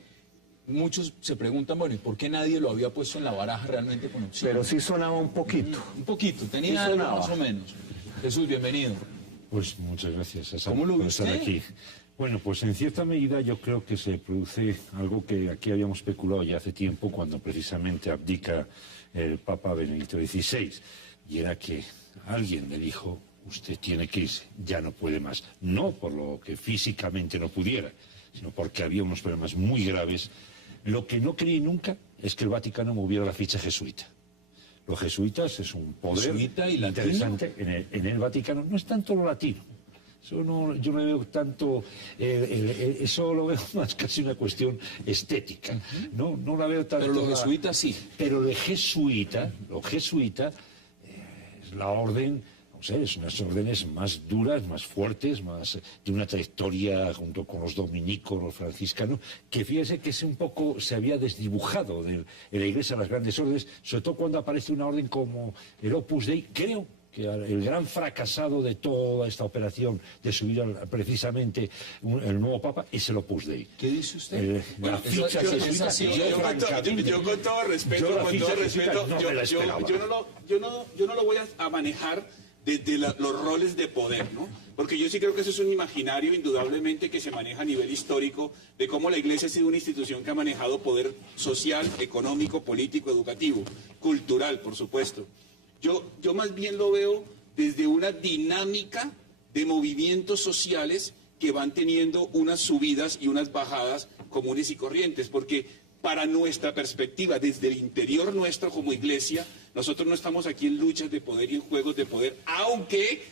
muchos se preguntan, bueno, ¿y por qué nadie lo había puesto en la baraja realmente con opción? Pero sí sonaba un poquito. Un poquito, tenía algo más o menos. Jesús, bienvenido. Pues muchas gracias, Hassan, ¿Cómo lo por viste? estar aquí. Bueno, pues en cierta medida yo creo que se produce algo que aquí habíamos especulado ya hace tiempo, cuando precisamente abdica el Papa Benedicto XVI, y era que alguien le dijo: usted tiene que irse, ya no puede más. No por lo que físicamente no pudiera, sino porque había unos problemas muy graves. Lo que no creí nunca es que el Vaticano moviera la ficha jesuita. Los jesuitas es un poder interesante en el Vaticano. No es tanto lo latino. Eso no, yo no veo tanto, eso lo veo más casi una cuestión estética. No la veo tanto. Pero los jesuitas sí. Pero lo jesuita es la orden. Es unas órdenes más duras, más fuertes, más de una trayectoria junto con los dominicos, los franciscanos, que fíjese que se había desdibujado de la Iglesia las grandes órdenes, sobre todo cuando aparece una orden como el Opus Dei. Creo que el gran fracasado de toda esta operación de subir precisamente el nuevo Papa es el Opus Dei. ¿Qué dice usted? Yo con todo respeto, yo no lo voy a manejar desde los roles de poder, ¿no? Porque yo sí creo que eso es un imaginario indudablemente que se maneja a nivel histórico de cómo la Iglesia ha sido una institución que ha manejado poder social, económico, político, educativo, cultural, por supuesto. Yo más bien lo veo desde una dinámica de movimientos sociales que van teniendo unas subidas y unas bajadas comunes y corrientes, porque para nuestra perspectiva, desde el interior nuestro como iglesia, nosotros no estamos aquí en luchas de poder y en juegos de poder, aunque